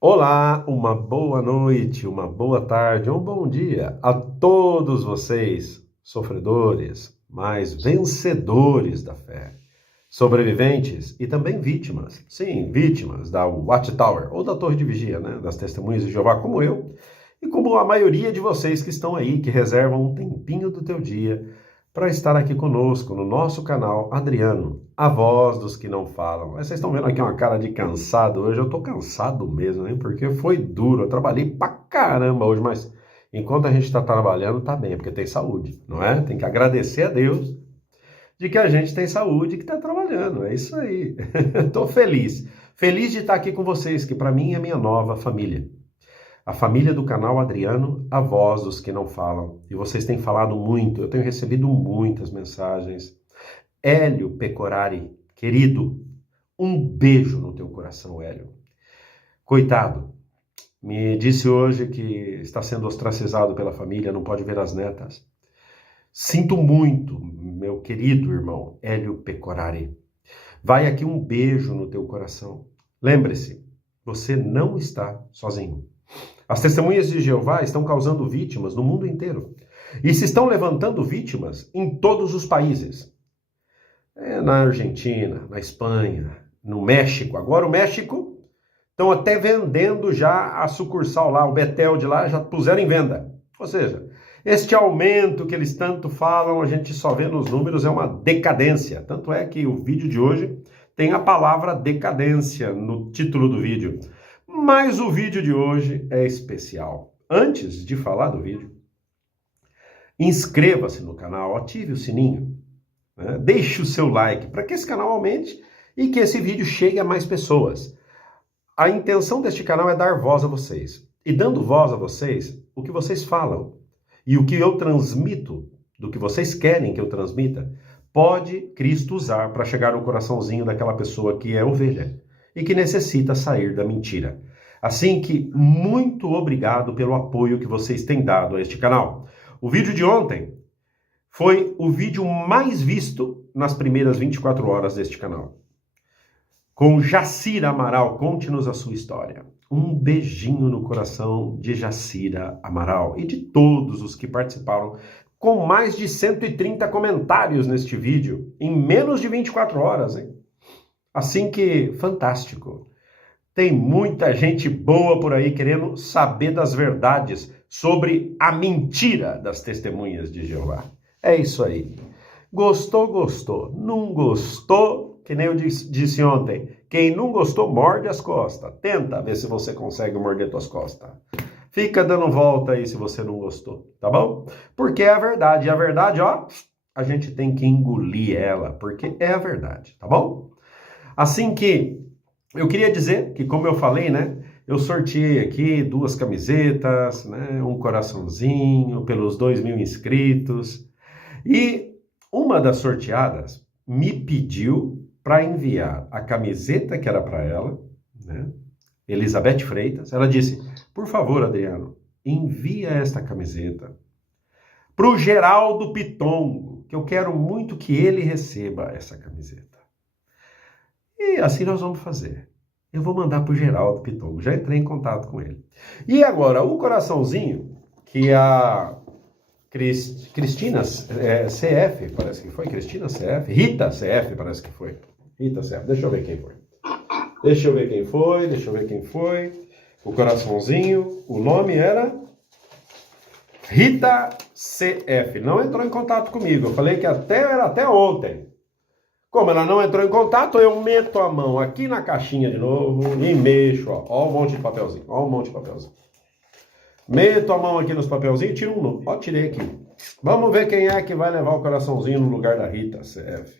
Olá, uma boa noite, uma boa tarde, um bom dia a todos vocês, sofredores, mas vencedores da fé, sobreviventes e também vítimas. Sim, vítimas da Watchtower ou da Torre de Vigia, né, das Testemunhas de Jeová, como eu e como a maioria de vocês que estão aí, que reservam um tempinho do teu dia para estar aqui conosco no nosso canal Adriano, a voz dos que não falam. Vocês estão vendo aqui uma cara de cansado hoje, eu tô cansado mesmo, hein? Porque foi duro, eu trabalhei pra caramba hoje, mas enquanto a gente está trabalhando, tá bem, porque tem saúde, não é? Tem que agradecer a Deus de que a gente tem saúde e que está trabalhando, é isso aí. Tô feliz, feliz de estar aqui com vocês, que para mim é minha nova família. A família do canal Adriano, a voz dos que não falam. E vocês têm falado muito, eu tenho recebido muitas mensagens. Hélio Pecorari, querido, um beijo no teu coração, Hélio. Coitado, me disse hoje que está sendo ostracizado pela família, não pode ver as netas. Sinto muito, meu querido irmão, Hélio Pecorari. Vai aqui um beijo no teu coração. Lembre-se, você não está sozinho. As testemunhas de Jeová estão causando vítimas no mundo inteiro. E se estão levantando vítimas em todos os países. Na Argentina, na Espanha, no México. Agora o México estão até vendendo já a sucursal lá, o Betel de lá, já puseram em venda. Ou seja, este aumento que eles tanto falam, a gente só vê nos números, é uma decadência. Tanto é que o vídeo de hoje tem a palavra decadência no título do vídeo. Mas o vídeo de hoje é especial. Antes de falar do vídeo, inscreva-se no canal, ative o sininho, né? Deixe o seu like para que esse canal aumente e que esse vídeo chegue a mais pessoas. A intenção deste canal é dar voz a vocês. E dando voz a vocês, o que vocês falam e o que eu transmito, do que vocês querem que eu transmita, pode Cristo usar para chegar no coraçãozinho daquela pessoa que é ovelha e que necessita sair da mentira. Assim que, muito obrigado pelo apoio que vocês têm dado a este canal. O vídeo de ontem foi o vídeo mais visto nas primeiras 24 horas deste canal. Com Jacira Amaral, conte-nos a sua história. Um beijinho no coração de Jacira Amaral e de todos os que participaram, com mais de 130 comentários neste vídeo, em menos de 24 horas, hein? Assim que, fantástico. Tem muita gente boa por aí querendo saber das verdades sobre a mentira das testemunhas de Jeová. É isso aí. Gostou, gostou. Não gostou, que nem eu disse ontem, quem não gostou morde as costas. Tenta ver se você consegue morder suas costas. Fica dando volta aí se você não gostou, tá bom? Porque é a verdade. E a verdade, ó, a gente tem que engolir ela, porque é a verdade, tá bom? Assim que eu queria dizer que, como eu falei, né, eu sorteei aqui 2 camisetas, né, um coraçãozinho pelos 2.000 inscritos. E uma das sorteadas me pediu para enviar a camiseta que era para ela, né, Elizabeth Freitas. Ela disse, por favor, Adriano, envia esta camiseta para o Geraldo Pitongo, que eu quero muito que ele receba essa camiseta. E assim nós vamos fazer. Eu vou mandar para o Geraldo Pitongo. Já entrei em contato com ele. E agora, o coraçãozinho que a Cristina CF, parece que foi. Cristina CF. Rita CF, parece que foi. Rita CF. Deixa eu ver quem foi. Deixa eu ver quem foi. O coraçãozinho. O nome era Rita CF. Não entrou em contato comigo. Eu falei que era até ontem. Como ela não entrou em contato, eu meto a mão aqui na caixinha de novo e mexo, ó um monte de papelzinho, ó um monte de papelzinho. Meto a mão aqui nos papelzinhos e tiro um novo. Ó, tirei aqui. Vamos ver quem é que vai levar o coraçãozinho no lugar da Rita CF.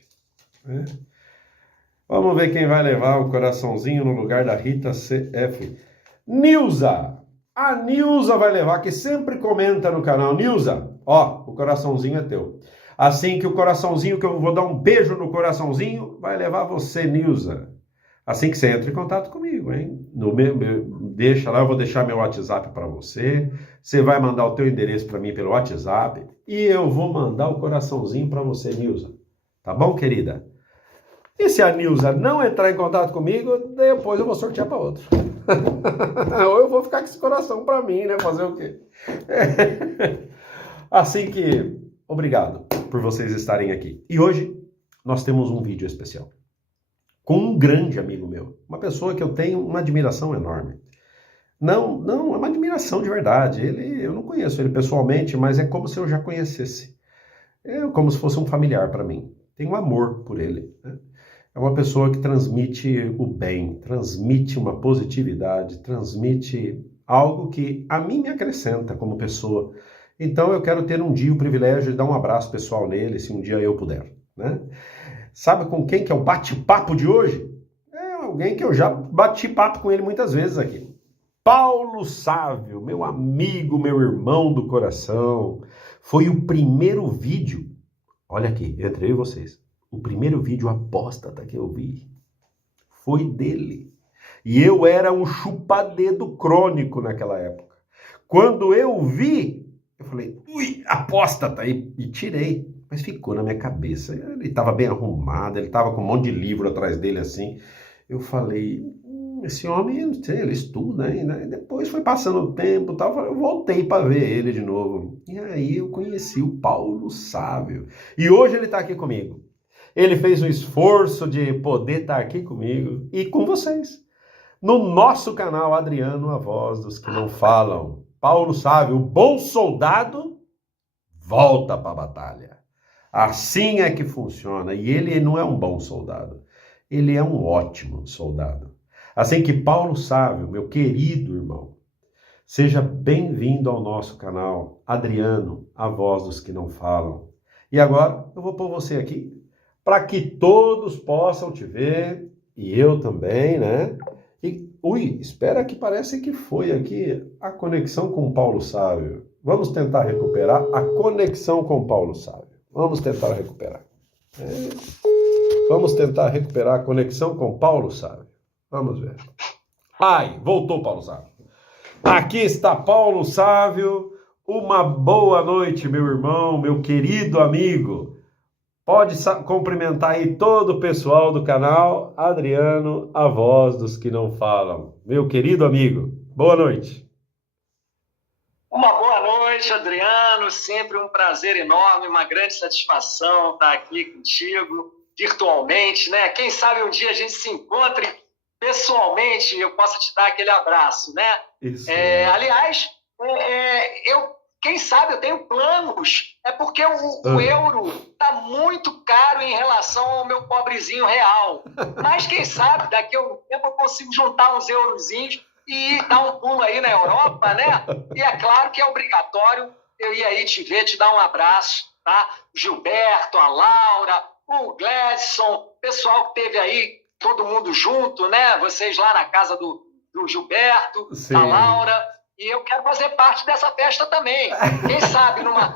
Vamos ver quem vai levar o coraçãozinho no lugar da Rita CF. Nilza! A Nilza vai levar, que sempre comenta no canal. Nilza, ó, o coraçãozinho é teu. Assim que o coraçãozinho, que eu vou dar um beijo no coraçãozinho, vai levar você, Nilza. Assim que você entra em contato comigo, hein? Deixa lá, eu vou deixar meu WhatsApp para você. Você vai mandar o teu endereço para mim pelo WhatsApp. E eu vou mandar o coraçãozinho para você, Nilza. Tá bom, querida? E se a Nilza não entrar em contato comigo, depois eu vou sortear para outro. Ou eu vou ficar com esse coração para mim, né? Fazer o quê? Assim que, obrigado por vocês estarem aqui. E hoje nós temos um vídeo especial com um grande amigo meu, uma pessoa que eu tenho uma admiração enorme. Não, é uma admiração de verdade. Eu não conheço ele pessoalmente, mas é como se eu já conhecesse. É como se fosse um familiar para mim. Tenho um amor por ele, né? É uma pessoa que transmite o bem, transmite uma positividade, transmite algo que a mim me acrescenta como pessoa. Então eu quero ter um dia o privilégio de dar um abraço pessoal nele, se um dia eu puder, né? Sabe com quem que é o bate-papo de hoje? É alguém que eu já bati papo com ele muitas vezes aqui. Paulo Sávio, meu amigo, meu irmão do coração. Foi o primeiro vídeo, olha aqui, entre eu e vocês, o primeiro vídeo apóstata que eu vi foi dele. E eu era um chupa-dedo crônico naquela época. Quando eu vi, eu falei, ui, apóstata, e tirei. Mas ficou na minha cabeça. Ele estava bem arrumado, ele estava com um monte de livro atrás dele assim. Eu falei, esse homem, não sei, ele estuda ainda. Depois foi passando o tempo e tal, eu voltei para ver ele de novo. E aí eu conheci o Paulo Sávio. E hoje ele está aqui comigo. Ele fez um esforço de poder estar aqui comigo e com vocês. No nosso canal Adriano, a voz dos que não falam. Paulo Sávio, o bom soldado, volta para a batalha. Assim é que funciona. E ele não é um bom soldado. Ele é um ótimo soldado. Assim que Paulo Sávio, meu querido irmão, seja bem-vindo ao nosso canal Adriano, a voz dos que não falam. E agora eu vou pôr você aqui para que todos possam te ver, e eu também, né? E, espera que parece que foi aqui a conexão com Paulo Sávio. Vamos tentar recuperar a conexão com Paulo Sávio. Vamos tentar recuperar. Vamos tentar recuperar a conexão com Paulo Sávio. Vamos ver. Ai, voltou Paulo Sávio. Aqui está Paulo Sávio. Uma boa noite, meu irmão, meu querido amigo. Pode cumprimentar aí todo o pessoal do canal Adriano, a voz dos que não falam. Meu querido amigo, boa noite. Uma boa noite, Adriano. Sempre um prazer enorme, uma grande satisfação estar aqui contigo, virtualmente, né? Quem sabe um dia a gente se encontre pessoalmente e eu possa te dar aquele abraço, né? Isso. Aliás, quem sabe eu tenho planos. É porque o euro está muito caro em relação ao meu pobrezinho real. Mas quem sabe daqui a um tempo eu consigo juntar uns eurozinhos e dar um pulo aí na Europa, né? E é claro que é obrigatório eu ir aí te ver, te dar um abraço, tá? Gilberto, a Laura, o Gladson, pessoal que teve aí, todo mundo junto, né? Vocês lá na casa do Gilberto, sim, da Laura. E eu quero fazer parte dessa festa também. Quem sabe numa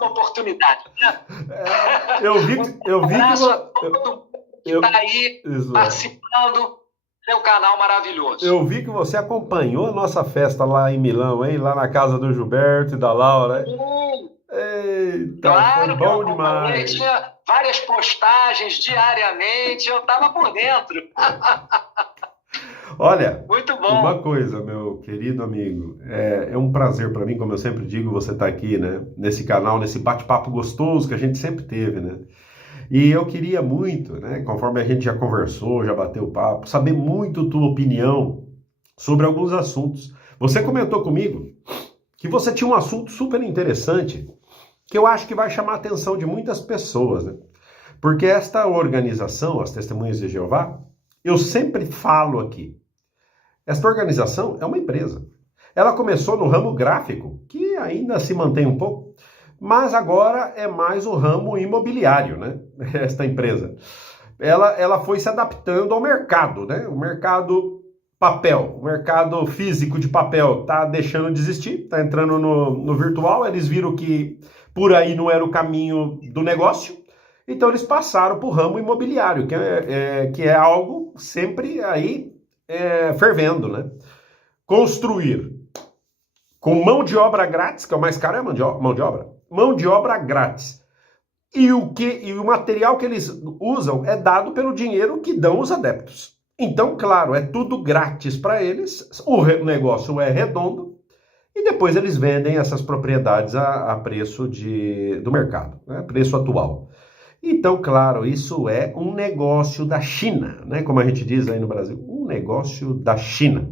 oportunidade, né? Eu vi que todo mundo que está aí participando. Seu canal maravilhoso. Eu vi que você acompanhou a nossa festa lá em Milão, hein? Lá na casa do Gilberto e da Laura. Eita, claro, foi bom demais. Tinha várias postagens diariamente, eu estava por dentro. Olha, muito bom. Uma coisa, meu querido amigo, é um prazer para mim, como eu sempre digo, você estar aqui, né? Nesse canal, nesse bate-papo gostoso que a gente sempre teve, né? E eu queria muito, né, conforme a gente já conversou, já bateu papo, saber muito tua opinião sobre alguns assuntos. Você comentou comigo que você tinha um assunto super interessante que eu acho que vai chamar a atenção de muitas pessoas, né? Porque esta organização, as Testemunhas de Jeová, eu sempre falo aqui, esta organização é uma empresa. Ela começou no ramo gráfico, que ainda se mantém um pouco, mas agora é mais o ramo imobiliário, né? Esta empresa. Ela foi se adaptando ao mercado, né? O mercado papel, o mercado físico de papel está deixando de existir, está entrando no virtual. Eles viram que por aí não era o caminho do negócio, então eles passaram para o ramo imobiliário, que é algo sempre aí fervendo, né? Construir com mão de obra grátis, que é o mais caro é a mão de obra. Mão de obra grátis. E o material que eles usam é dado pelo dinheiro que dão os adeptos. Então, claro, é tudo grátis para eles, o negócio é redondo, e depois eles vendem essas propriedades a preço do mercado, né? Preço atual. Então, claro, isso é um negócio da China, né? Como a gente diz aí no Brasil, um negócio da China.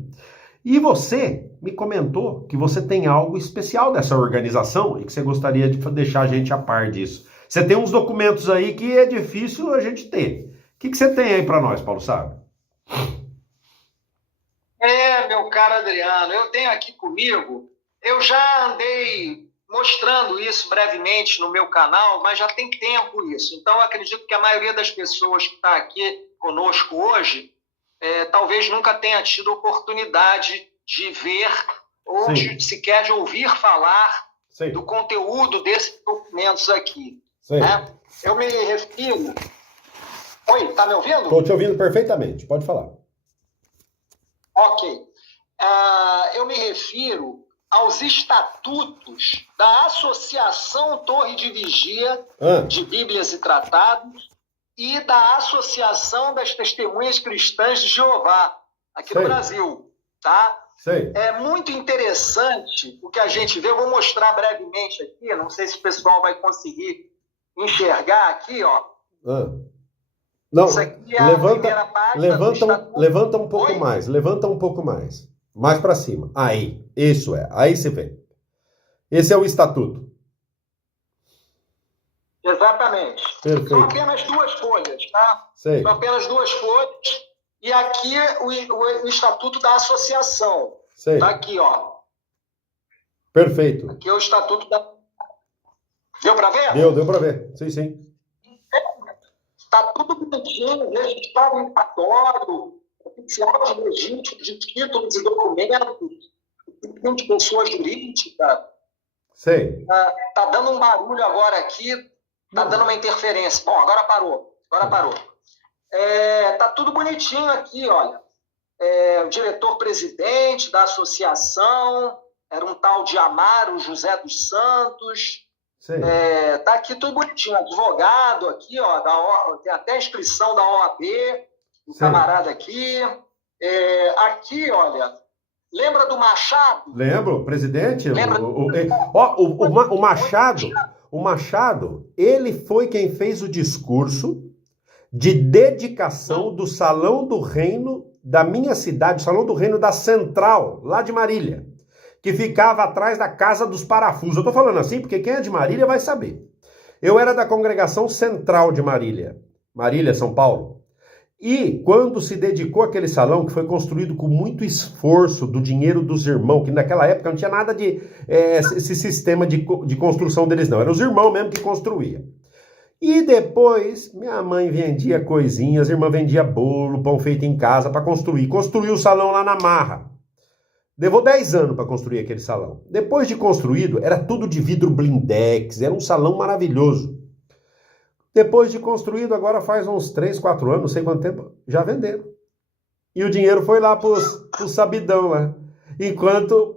E você me comentou que você tem algo especial dessa organização e que você gostaria de deixar a gente a par disso. Você tem uns documentos aí que é difícil a gente ter. O que você tem aí para nós, Paulo Sábio? Meu caro Adriano, eu tenho aqui comigo, eu já andei mostrando isso brevemente no meu canal, mas já tem tempo isso. Então, eu acredito que a maioria das pessoas que está aqui conosco hoje, talvez nunca tenha tido oportunidade de ver ou sequer de ouvir falar do conteúdo desses documentos aqui. Né? Eu me refiro... Oi, está me ouvindo? Estou te ouvindo perfeitamente, pode falar. Ok. Eu me refiro aos estatutos da Associação Torre de Vigia de Bíblias e Tratados e da Associação das Testemunhas Cristãs de Jeová, aqui no Brasil. Tá? É muito interessante o que a gente vê. Eu vou mostrar brevemente aqui, não sei se o pessoal vai conseguir enxergar aqui, ó. Não, isso aqui é a primeira página do estatuto. Levanta um pouco mais, levanta um pouco mais. Mais para cima. Aí, isso é. Aí se vê. Esse é o estatuto. Exatamente. Perfeito. São apenas 2 folhas, tá? São apenas 2 folhas. E aqui o estatuto da associação. Tá aqui, ó. Perfeito. Aqui é o estatuto da... Deu para ver? Deu para ver. Sim. Está tudo bonitinho, registrado em cartório, oficial de registro de títulos e documentos, de pessoa jurídica. Tá dando um barulho agora aqui, tá dando uma interferência. Bom, agora parou. Tá tudo bonitinho aqui, olha. O diretor-presidente da associação era um tal de Amaro José dos Santos. Tá aqui tudo bonitinho, advogado aqui, ó, tem até a inscrição da OAB, o camarada aqui. Aqui, olha, lembra do Machado? Lembro, presidente. Lembra? O Machado, ele foi quem fez o discurso de dedicação do Salão do Reino da minha cidade, Salão do Reino da Central, lá de Marília, que ficava atrás da Casa dos Parafusos. Eu tô falando assim porque quem é de Marília vai saber. Eu era da congregação central de Marília, São Paulo. E quando se dedicou aquele salão, que foi construído com muito esforço do dinheiro dos irmãos, que naquela época não tinha nada de esse sistema de construção deles não, eram os irmãos mesmo que construíam. E depois, minha mãe vendia coisinhas, a irmã vendia bolo, pão feito em casa para construir. Construiu o salão lá na Marra. Levou 10 anos para construir aquele salão. Depois de construído, era tudo de vidro blindex, era um salão maravilhoso. Depois de construído, agora faz uns 3, 4 anos, não sei quanto tempo, já venderam. E o dinheiro foi lá pros sabidão lá. Enquanto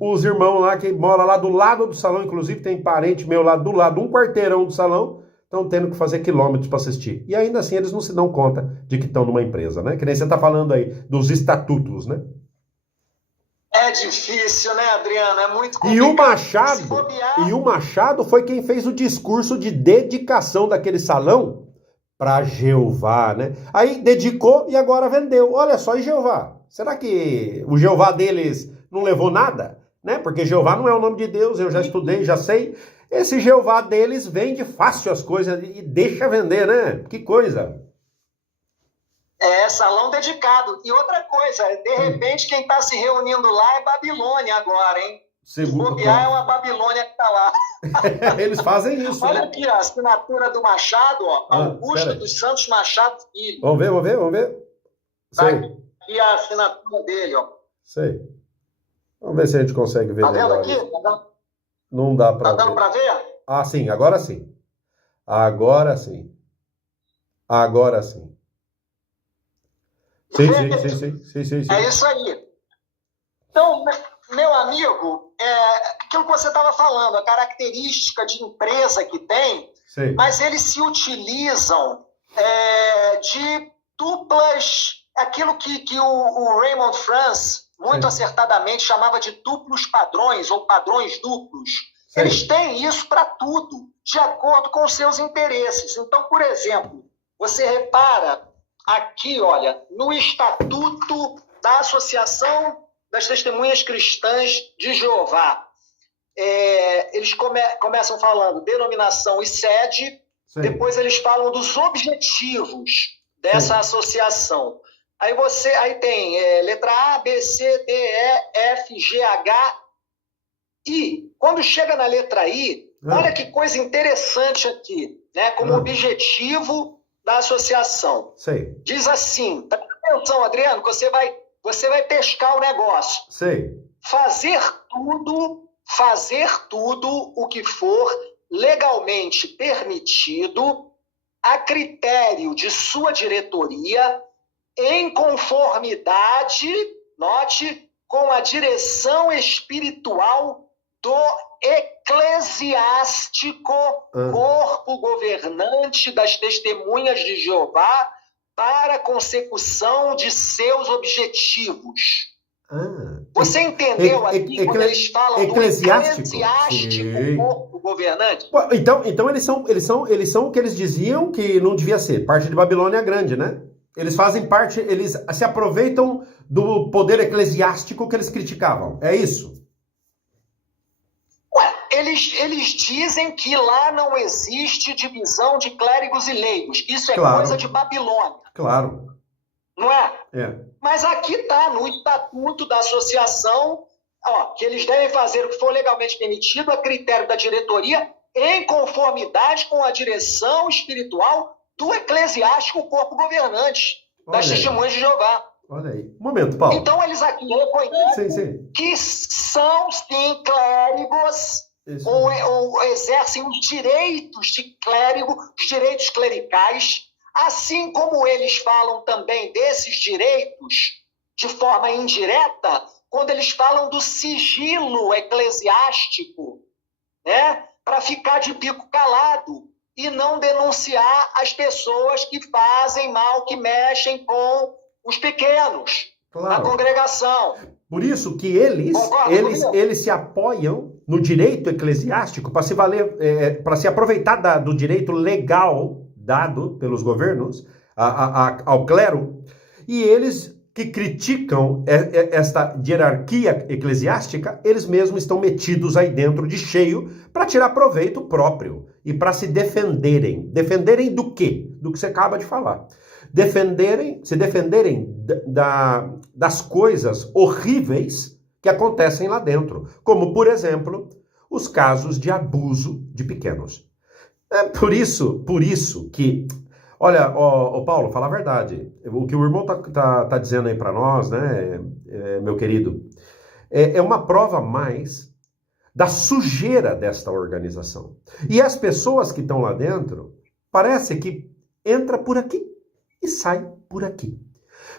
os irmãos lá, que moram lá do lado do salão, inclusive tem parente meu lá do lado, um quarteirão do salão, estão tendo que fazer quilômetros para assistir. E ainda assim eles não se dão conta de que estão numa empresa, né? Que nem você está falando aí dos estatutos, né? É difícil, né, Adriano? É muito complicado. E o Machado foi quem fez o discurso de dedicação daquele salão para Jeová, né? Aí dedicou e agora vendeu. Olha só, e Jeová? Será que o Jeová deles não levou nada? Né? Porque Jeová não é o nome de Deus, eu já estudei, já sei. Esse Jeová deles vende fácil as coisas e deixa vender, né? Que coisa. Salão dedicado. E outra coisa, de repente quem está se reunindo lá é Babilônia agora, hein? Se bobear é uma Babilônia que está lá. Eles fazem isso. Olha aqui a assinatura do Machado, ó, Augusto dos Santos Machado Filho. Vamos ver. Tá aqui a assinatura dele, ó. Sei. Vamos ver se a gente consegue ver. Tá vendo aqui? Não dá para ver. Tá dando para ver? Ah, sim, agora sim. Agora sim. Sim. É isso aí. Então, meu amigo, aquilo que você estava falando, a característica de empresa que tem, Sei. mas eles se utilizam de duplas, aquilo que o Raymond France, muito acertadamente, chamava de duplos padrões ou padrões duplos. Sei. Eles têm isso para tudo, de acordo com os seus interesses. Então, por exemplo, você repara aqui, olha, no Estatuto da Associação das Testemunhas Cristãs de Jeová, eles começam falando denominação e sede, depois eles falam dos objetivos dessa associação. Aí tem letra A, B, C, D, E, F, G, H, I. Quando chega na letra I, olha que coisa interessante aqui, né? Como objetivo da associação. Sei. Diz assim, presta atenção, Adriano, que você vai pescar o negócio. Sei. Fazer tudo o que for legalmente permitido a critério de sua diretoria em conformidade, note, com a direção espiritual do eclesiástico, corpo governante das testemunhas de Jeová, para a consecução de seus objetivos. Você entendeu aqui quando eles falam do eclesiástico corpo governante? Então eles são o que eles diziam que não devia ser, parte de Babilônia Grande, né? Eles fazem parte, eles se aproveitam do poder eclesiástico que eles criticavam. É isso? Eles dizem que lá não existe divisão de clérigos e leigos. Isso é coisa de Babilônia. Claro. Não é? Mas aqui está, no Estatuto da Associação, que eles devem fazer o que for legalmente permitido a critério da diretoria em conformidade com a direção espiritual do eclesiástico corpo governante das testemunhas de Jeová. Olha aí. Um momento, Paulo. Então eles aqui reconhecem que são, sim, clérigos ou exercem os direitos de clérigo, os direitos clericais, assim como eles falam também desses direitos de forma indireta, quando eles falam do sigilo eclesiástico, né, para ficar de bico calado e não denunciar as pessoas que fazem mal, que mexem com os pequenos na congregação. Por isso que eles se apoiam no direito eclesiástico para se valer, para se aproveitar do direito legal dado pelos governos ao clero, e eles que criticam esta hierarquia eclesiástica, eles mesmos estão metidos aí dentro de cheio para tirar proveito próprio e para se defenderem. Defenderem do quê? Do que você acaba de falar. Se defenderem das coisas horríveis que acontecem lá dentro, como, por exemplo, os casos de abuso de pequenos. É por isso que, olha, Paulo, fala a verdade, o que o irmão tá dizendo aí para nós, né, meu querido, é uma prova mais da sujeira desta organização. E as pessoas que estão lá dentro, parece que entra por aqui e sai por aqui.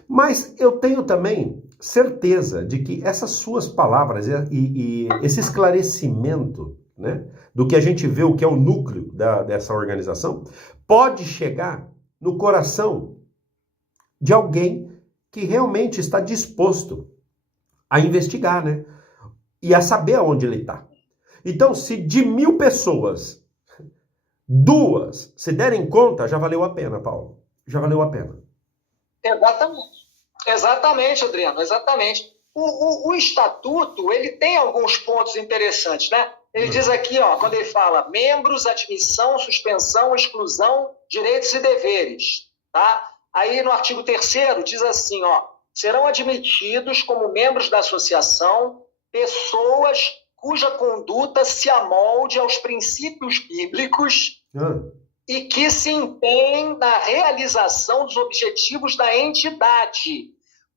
Mas eu tenho também certeza de que essas suas palavras e esse esclarecimento, né, do que a gente vê, o que é o núcleo dessa organização, pode chegar no coração de alguém que realmente está disposto a investigar, né, e a saber aonde ele está. Então, se de 1000 pessoas, 2 se derem conta, já valeu a pena, Paulo. Já valeu a pena. Exatamente, Adriano, exatamente. O estatuto, ele tem alguns pontos interessantes, né? Ele diz aqui, quando ele fala membros, admissão, suspensão, exclusão, direitos e deveres, tá? Aí no artigo 3º diz assim, serão admitidos como membros da associação pessoas cuja conduta se amolde aos princípios bíblicos e que se empenhem na realização dos objetivos da entidade,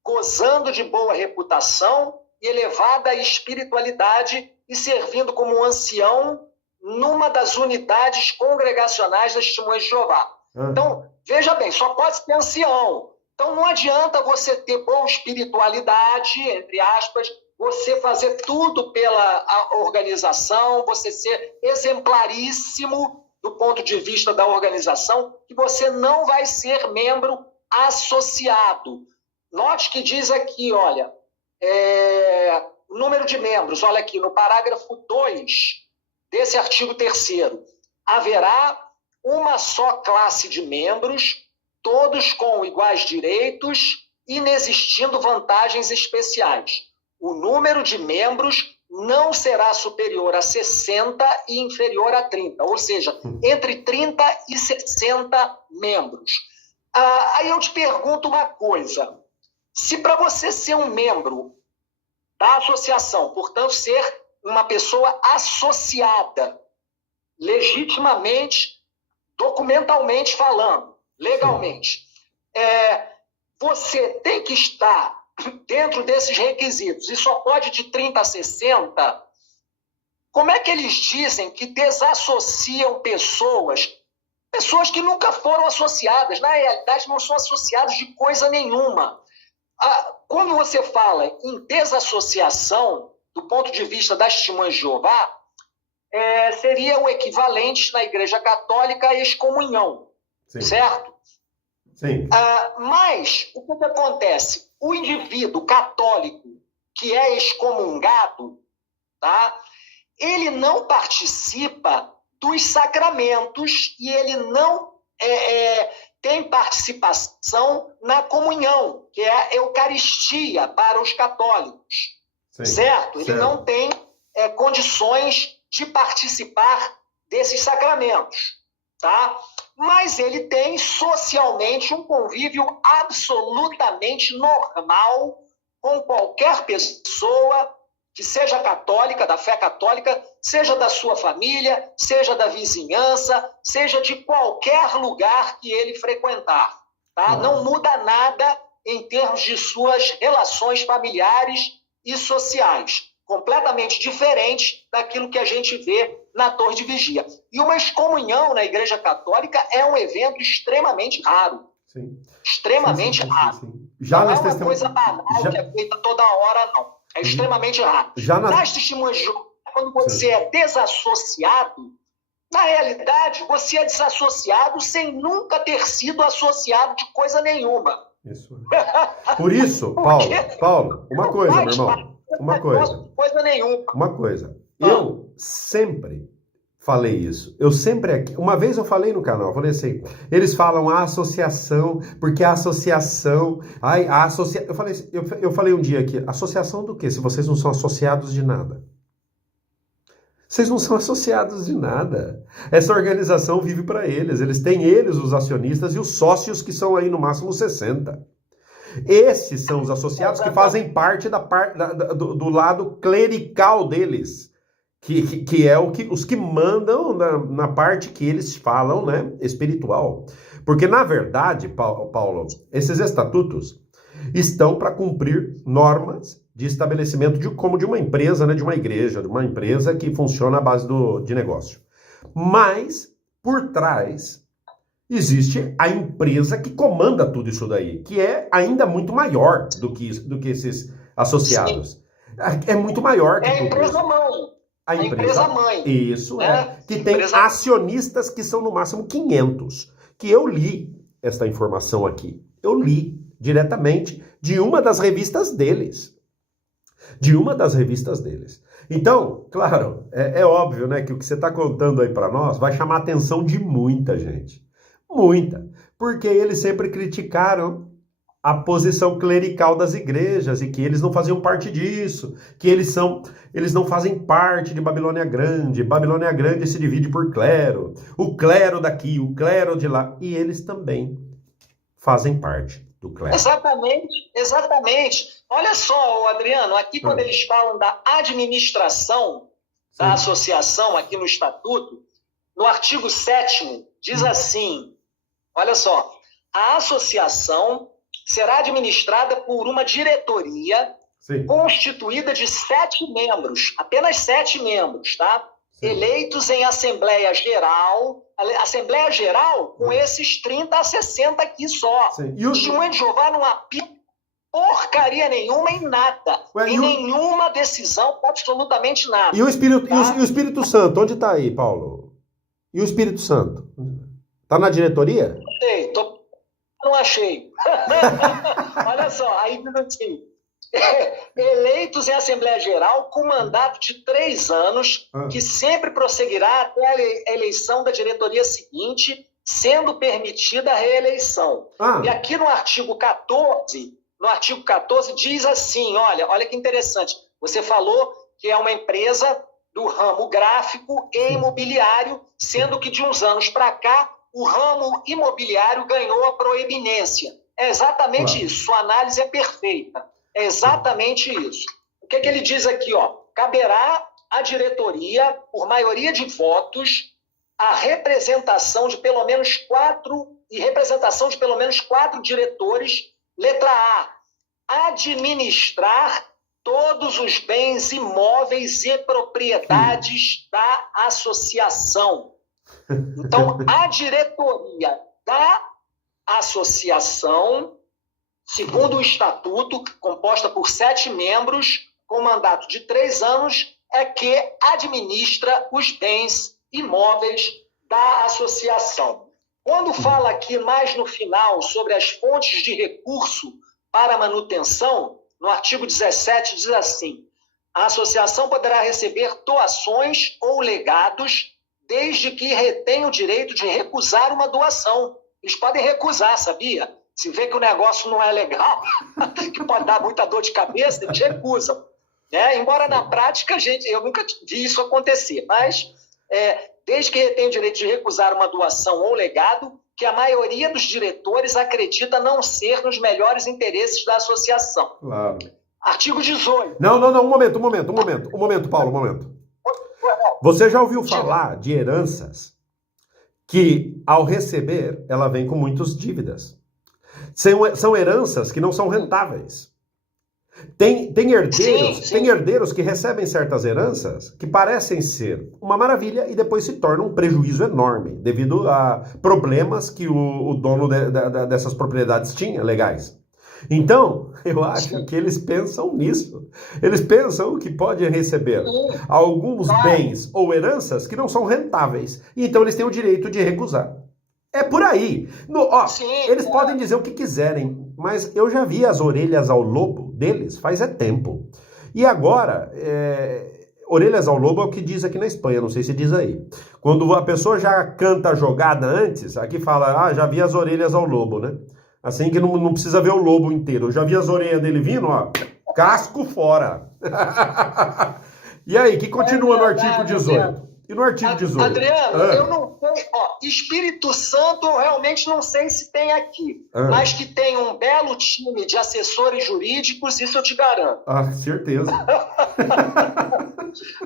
gozando de boa reputação e elevada espiritualidade e servindo como um ancião numa das unidades congregacionais das Testemunhas de Jeová. Então, veja bem, só pode ser ancião. Então não adianta você ter boa espiritualidade, entre aspas, você fazer tudo pela organização, você ser exemplaríssimo do ponto de vista da organização, que você não vai ser membro associado. Note que diz aqui, olha, número de membros, olha aqui, no parágrafo 2 desse artigo 3º, haverá uma só classe de membros, todos com iguais direitos, inexistindo vantagens especiais. O número de membros não será superior a 60 e inferior a 30, ou seja, entre 30 e 60 membros. Aí eu te pergunto uma coisa, se para você ser um membro da associação, portanto ser uma pessoa associada, legitimamente, documentalmente falando, legalmente, você tem que estar dentro desses requisitos e só pode de 30 a 60, como é que eles dizem que desassociam pessoas que nunca foram associadas, na realidade não são associadas de coisa nenhuma. Quando você fala em desassociação, do ponto de vista das Testemunhas de Jeová, seria o equivalente na Igreja Católica à excomunhão, sim, certo? Sim. Mas o que acontece? O indivíduo católico que é excomungado, tá? Ele não participa dos sacramentos e ele não tem participação na comunhão, que é a Eucaristia para os católicos, sim, certo? Ele não tem condições de participar desses sacramentos, tá? Mas ele tem socialmente um convívio absolutamente normal com qualquer pessoa que seja católica, da fé católica, seja da sua família, seja da vizinhança, seja de qualquer lugar que ele frequentar, tá? Não muda nada em termos de suas relações familiares e sociais, completamente diferente daquilo que a gente vê na Torre de Vigia. E uma excomunhão na Igreja Católica é um evento extremamente raro. Sim. Extremamente raro. Sim. Já não é uma coisa banal que é feita toda hora, não. É extremamente raro. Nas Testemunhas de Jeová, quando você é desassociado, na realidade, você é desassociado sem nunca ter sido associado de coisa nenhuma. Isso. Por isso, Paulo, uma coisa, meu irmão. Uma coisa. Uma coisa. Eu sempre falei isso. Uma vez eu falei no canal, falei assim, eles falam a associação, porque a associação, eu falei um dia aqui, associação do quê? Se vocês não são associados de nada. Vocês não são associados de nada. Essa organização vive para eles. Eles têm os acionistas e os sócios que são aí no máximo 60. Esses são os associados que fazem parte do lado clerical deles. Que é os que mandam na parte que eles falam, né, espiritual. Porque, na verdade, Paulo, esses estatutos estão para cumprir normas de estabelecimento como de uma empresa, né, de uma igreja, de uma empresa que funciona à base de negócio. Mas, por trás, existe a empresa que comanda tudo isso daí, que é ainda muito maior do que esses associados. Sim. É muito maior que tudo isso. É a empresa-mãe. A empresa-mãe. Isso, que tem acionistas que são no máximo 500. Que eu li esta informação aqui. Eu li diretamente de uma das revistas deles. Então, claro, é óbvio, né, que o que você está contando aí para nós vai chamar a atenção de muita gente. Muita. Porque eles sempre criticaram a posição clerical das igrejas e que eles não faziam parte disso, que eles não fazem parte de Babilônia Grande. Babilônia Grande se divide por clero, o clero daqui, o clero de lá, e eles também fazem parte do clero. Exatamente. Olha só, Adriano, aqui quando eles falam da administração da associação aqui no estatuto, no artigo 7º, diz assim, olha só, a associação será administrada por uma diretoria constituída de 7 membros, apenas 7 membros, tá? eleitos em Assembleia Geral com esses 30 a 60 aqui só. Testemunha de Jeová não apita porcaria nenhuma em nada. Em nenhuma decisão, absolutamente nada. E o Espírito Santo, onde está aí, Paulo? E o Espírito Santo? Está na diretoria? Não achei. Olha só, aí diz assim, eleitos em Assembleia Geral com mandato de 3 anos, que sempre prosseguirá até a eleição da diretoria seguinte, sendo permitida a reeleição. E aqui no artigo 14 diz assim, olha que interessante, você falou que é uma empresa do ramo gráfico e imobiliário, sendo que de uns anos para cá, o ramo imobiliário ganhou a proeminência. É exatamente isso, sua análise é perfeita. É exatamente isso. O que ele diz aqui? Caberá à diretoria, por maioria de votos, a representação de pelo menos 4 diretores. Letra A, administrar todos os bens imóveis e propriedades da associação. Então, a diretoria da associação, segundo o estatuto, composta por 7 membros, com mandato de 3 anos, é que administra os bens imóveis da associação. Quando fala aqui mais no final sobre as fontes de recurso para manutenção, no artigo 17 diz assim: a associação poderá receber doações ou legados desde que retenha o direito de recusar uma doação. Eles podem recusar, sabia? Se vê que o negócio não é legal, que pode dar muita dor de cabeça, eles recusam. Embora na prática, eu nunca vi isso acontecer, mas desde que retenha o direito de recusar uma doação ou legado, que a maioria dos diretores acredita não ser nos melhores interesses da associação. Claro. Artigo 18. Não, um momento, Paulo, um momento. Você já ouviu falar de heranças que, ao receber, ela vem com muitas dívidas? São heranças que não são rentáveis. Tem herdeiros que recebem certas heranças que parecem ser uma maravilha e depois se tornam um prejuízo enorme, devido a problemas que o dono dessas propriedades tinha, legais. Então, eu acho que eles pensam nisso. Eles pensam que podem receber alguns bens ou heranças que não são rentáveis. Então, eles têm o direito de recusar. É por aí. Eles podem dizer o que quiserem, mas eu já vi as orelhas ao lobo deles faz tempo. E agora, orelhas ao lobo é o que diz aqui na Espanha, não sei se diz aí. Quando a pessoa já canta a jogada antes, aqui fala, já vi as orelhas ao lobo, né? Assim que não precisa ver o lobo inteiro. Eu já vi as orelhas dele vindo, casco fora. E aí, que continua no artigo 18? E no artigo 18? Adriano, eu não sei, Espírito Santo eu realmente não sei se tem aqui, mas que tem um belo time de assessores jurídicos, isso eu te garanto. Certeza.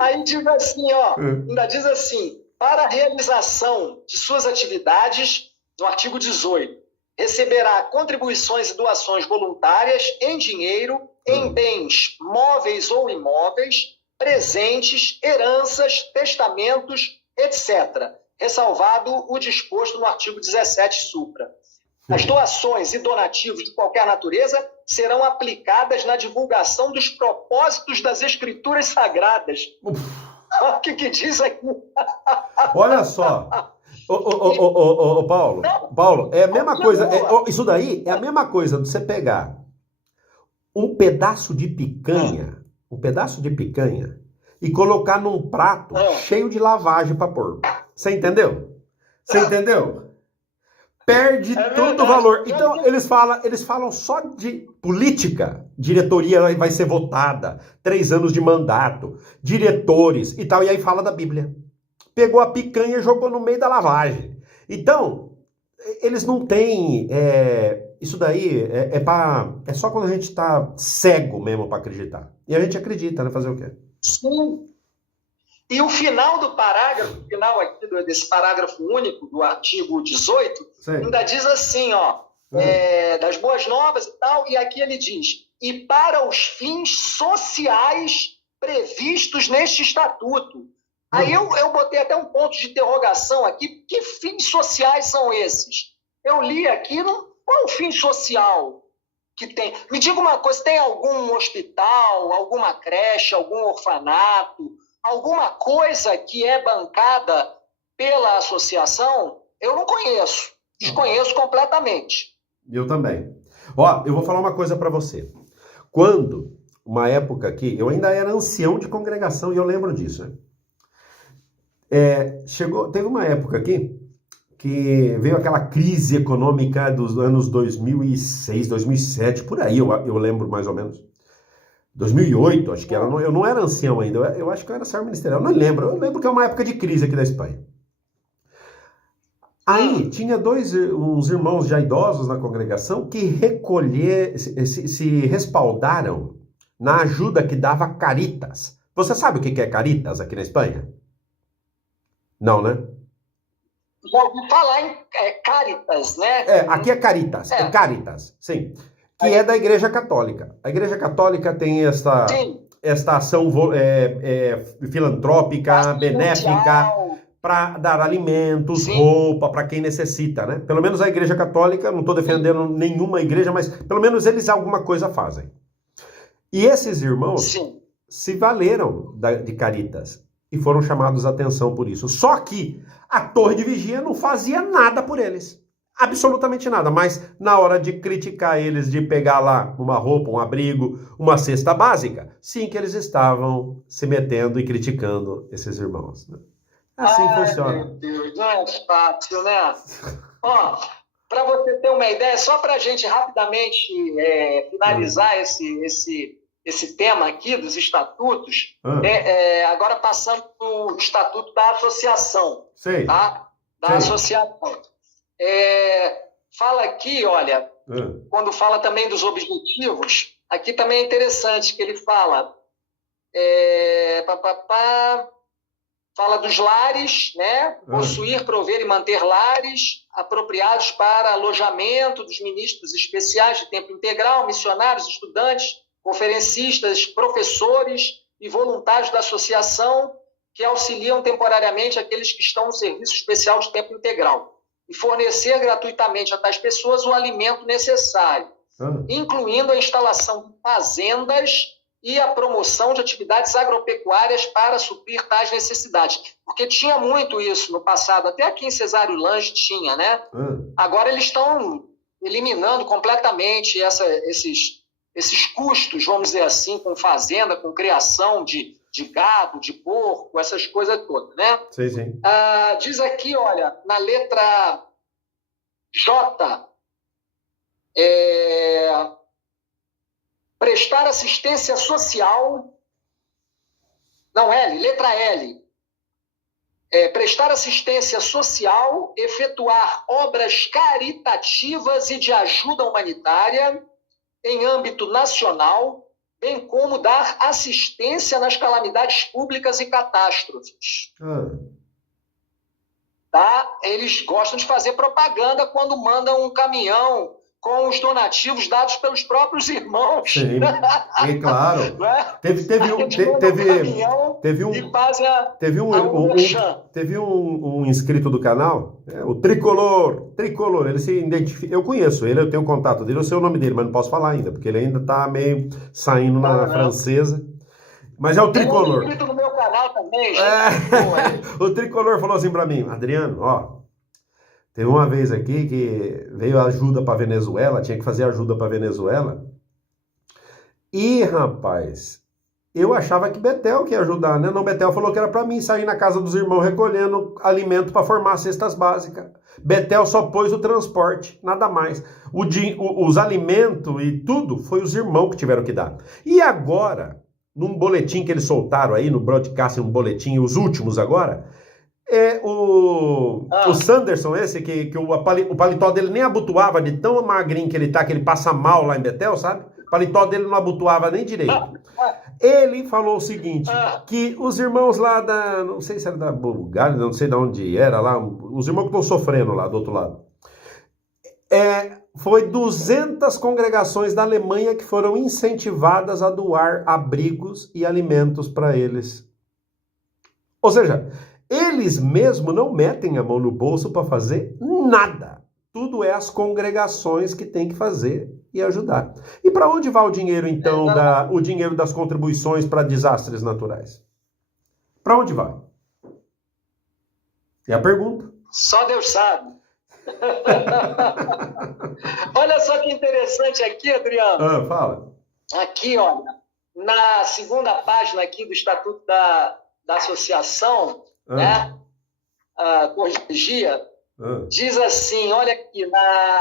Aí diz assim, ainda diz assim, para a realização de suas atividades, no artigo 18, receberá contribuições e doações voluntárias em dinheiro, em bens móveis ou imóveis, presentes, heranças, testamentos, etc., ressalvado o disposto no artigo 17 supra. As doações e donativos de qualquer natureza serão aplicadas na divulgação dos propósitos das Escrituras Sagradas. O que diz aqui? Olha só. Paulo, é a mesma coisa. Isso daí é a mesma coisa de você pegar um pedaço de picanha, e colocar num prato cheio de lavagem para porco. Você entendeu? Perde todo o valor. Então, eles falam só de política. Diretoria vai ser votada, 3 anos de mandato, diretores e tal. E aí fala da Bíblia. Pegou a picanha e jogou no meio da lavagem. Então, eles não têm... isso daí é só quando a gente está cego mesmo para acreditar. E a gente acredita, né? Fazer o quê? Sim. E o final do parágrafo, desse parágrafo único do artigo 18, ainda diz assim, das boas novas e tal, e aqui ele diz, e para os fins sociais previstos neste estatuto, Aí eu botei até um ponto de interrogação aqui. Que fins sociais são esses? Eu li aqui, qual é o fim social que tem? Me diga uma coisa, tem algum hospital, alguma creche, algum orfanato, alguma coisa que é bancada pela associação? Eu não conheço. Desconheço completamente. Eu também. Ó, eu vou falar uma coisa para você. Quando, uma época aqui, eu ainda era ancião de congregação e eu lembro disso, né? Teve uma época aqui que veio aquela crise econômica dos anos 2006, 2007, por aí, eu lembro mais ou menos. 2008, acho que era, eu não era ancião ainda, eu acho que eu era servo ministerial, não lembro, eu lembro que é uma época de crise aqui da Espanha. Aí tinha uns irmãos já idosos na congregação que se respaldaram na ajuda que dava Caritas. Você sabe o que é Caritas aqui na Espanha? Não, né? Já ouvi falar em Caritas, né? Aqui é Caritas, é Caritas, sim. Que é da Igreja Católica. A Igreja Católica tem esta ação filantrópica, benéfica, para dar alimentos, roupa para quem necessita, né? Pelo menos a Igreja Católica, não estou defendendo nenhuma igreja, mas pelo menos eles alguma coisa fazem. E esses irmãos se valeram de Caritas e foram chamados a atenção por isso. Só que a torre de vigia não fazia nada por eles. Absolutamente nada. Mas na hora de criticar eles, de pegar lá uma roupa, um abrigo, uma cesta básica, sim que eles estavam se metendo e criticando esses irmãos, né? Assim funciona. Meu Deus, não é fácil, né? Ó, para você ter uma ideia, só para a gente rapidamente finalizar esse tema aqui dos estatutos, agora passando para o estatuto da associação. Sei. Tá? Associação. Fala aqui, olha, quando fala também dos objetivos, aqui também é interessante que ele fala fala dos lares, né? Possuir, prover e manter lares apropriados para alojamento dos ministros especiais de tempo integral, missionários, estudantes, conferencistas, professores e voluntários da associação que auxiliam temporariamente aqueles que estão no serviço especial de tempo integral e fornecer gratuitamente a tais pessoas o alimento necessário, incluindo a instalação de fazendas e a promoção de atividades agropecuárias para suprir tais necessidades. Porque tinha muito isso no passado, até aqui em Cesário Lange tinha, né? Agora eles estão eliminando completamente esses custos, vamos dizer assim, com fazenda, com criação de gado, de porco, essas coisas todas, né? Sim. Diz aqui, olha, na letra J, prestar assistência social, não L, letra L, prestar assistência social, efetuar obras caritativas e de ajuda humanitária em âmbito nacional, bem como dar assistência nas calamidades públicas e catástrofes. Tá? Eles gostam de fazer propaganda quando mandam um caminhão com os donativos dados pelos próprios irmãos. Sim, é claro. Teve um inscrito do canal, o Tricolor, ele se identifica, eu conheço ele, eu tenho contato dele, eu sei o nome dele, mas não posso falar ainda, porque ele ainda está meio saindo na francesa. Mas é o Tricolor. Inscrito no meu canal também, O Tricolor falou assim para mim, Adriano, ó, teve uma vez aqui que veio ajuda para Venezuela, tinha que fazer ajuda para Venezuela. E, rapaz, eu achava que Betel que ia ajudar, né? Não, Betel falou que era para mim sair na casa dos irmãos recolhendo alimento para formar cestas básicas. Betel só pôs o transporte, nada mais. Os alimentos e tudo foi os irmãos que tiveram que dar. E agora, num boletim que eles soltaram aí, no broadcast, um boletim, os últimos agora, o Sanderson, esse, que o paletó dele nem abotoava de tão magrinho que ele tá, que ele passa mal lá em Betel, sabe? O paletó dele não abotoava nem direito. Ele falou o seguinte, que os irmãos lá não sei se era da Bulgária, não sei de onde era lá, os irmãos que estão sofrendo lá do outro lado. Foi 200 congregações da Alemanha que foram incentivadas a doar abrigos e alimentos para eles. Ou seja, eles mesmo não metem a mão no bolso para fazer nada. Tudo é as congregações que têm que fazer e ajudar. E para onde vai o dinheiro, então, o dinheiro das contribuições para desastres naturais? Para onde vai? É a pergunta. Só Deus sabe. Olha só que interessante aqui, Adriano. Fala. Aqui, olha, na segunda página aqui do Estatuto da Associação, né? Corrigia, diz assim, olha aqui,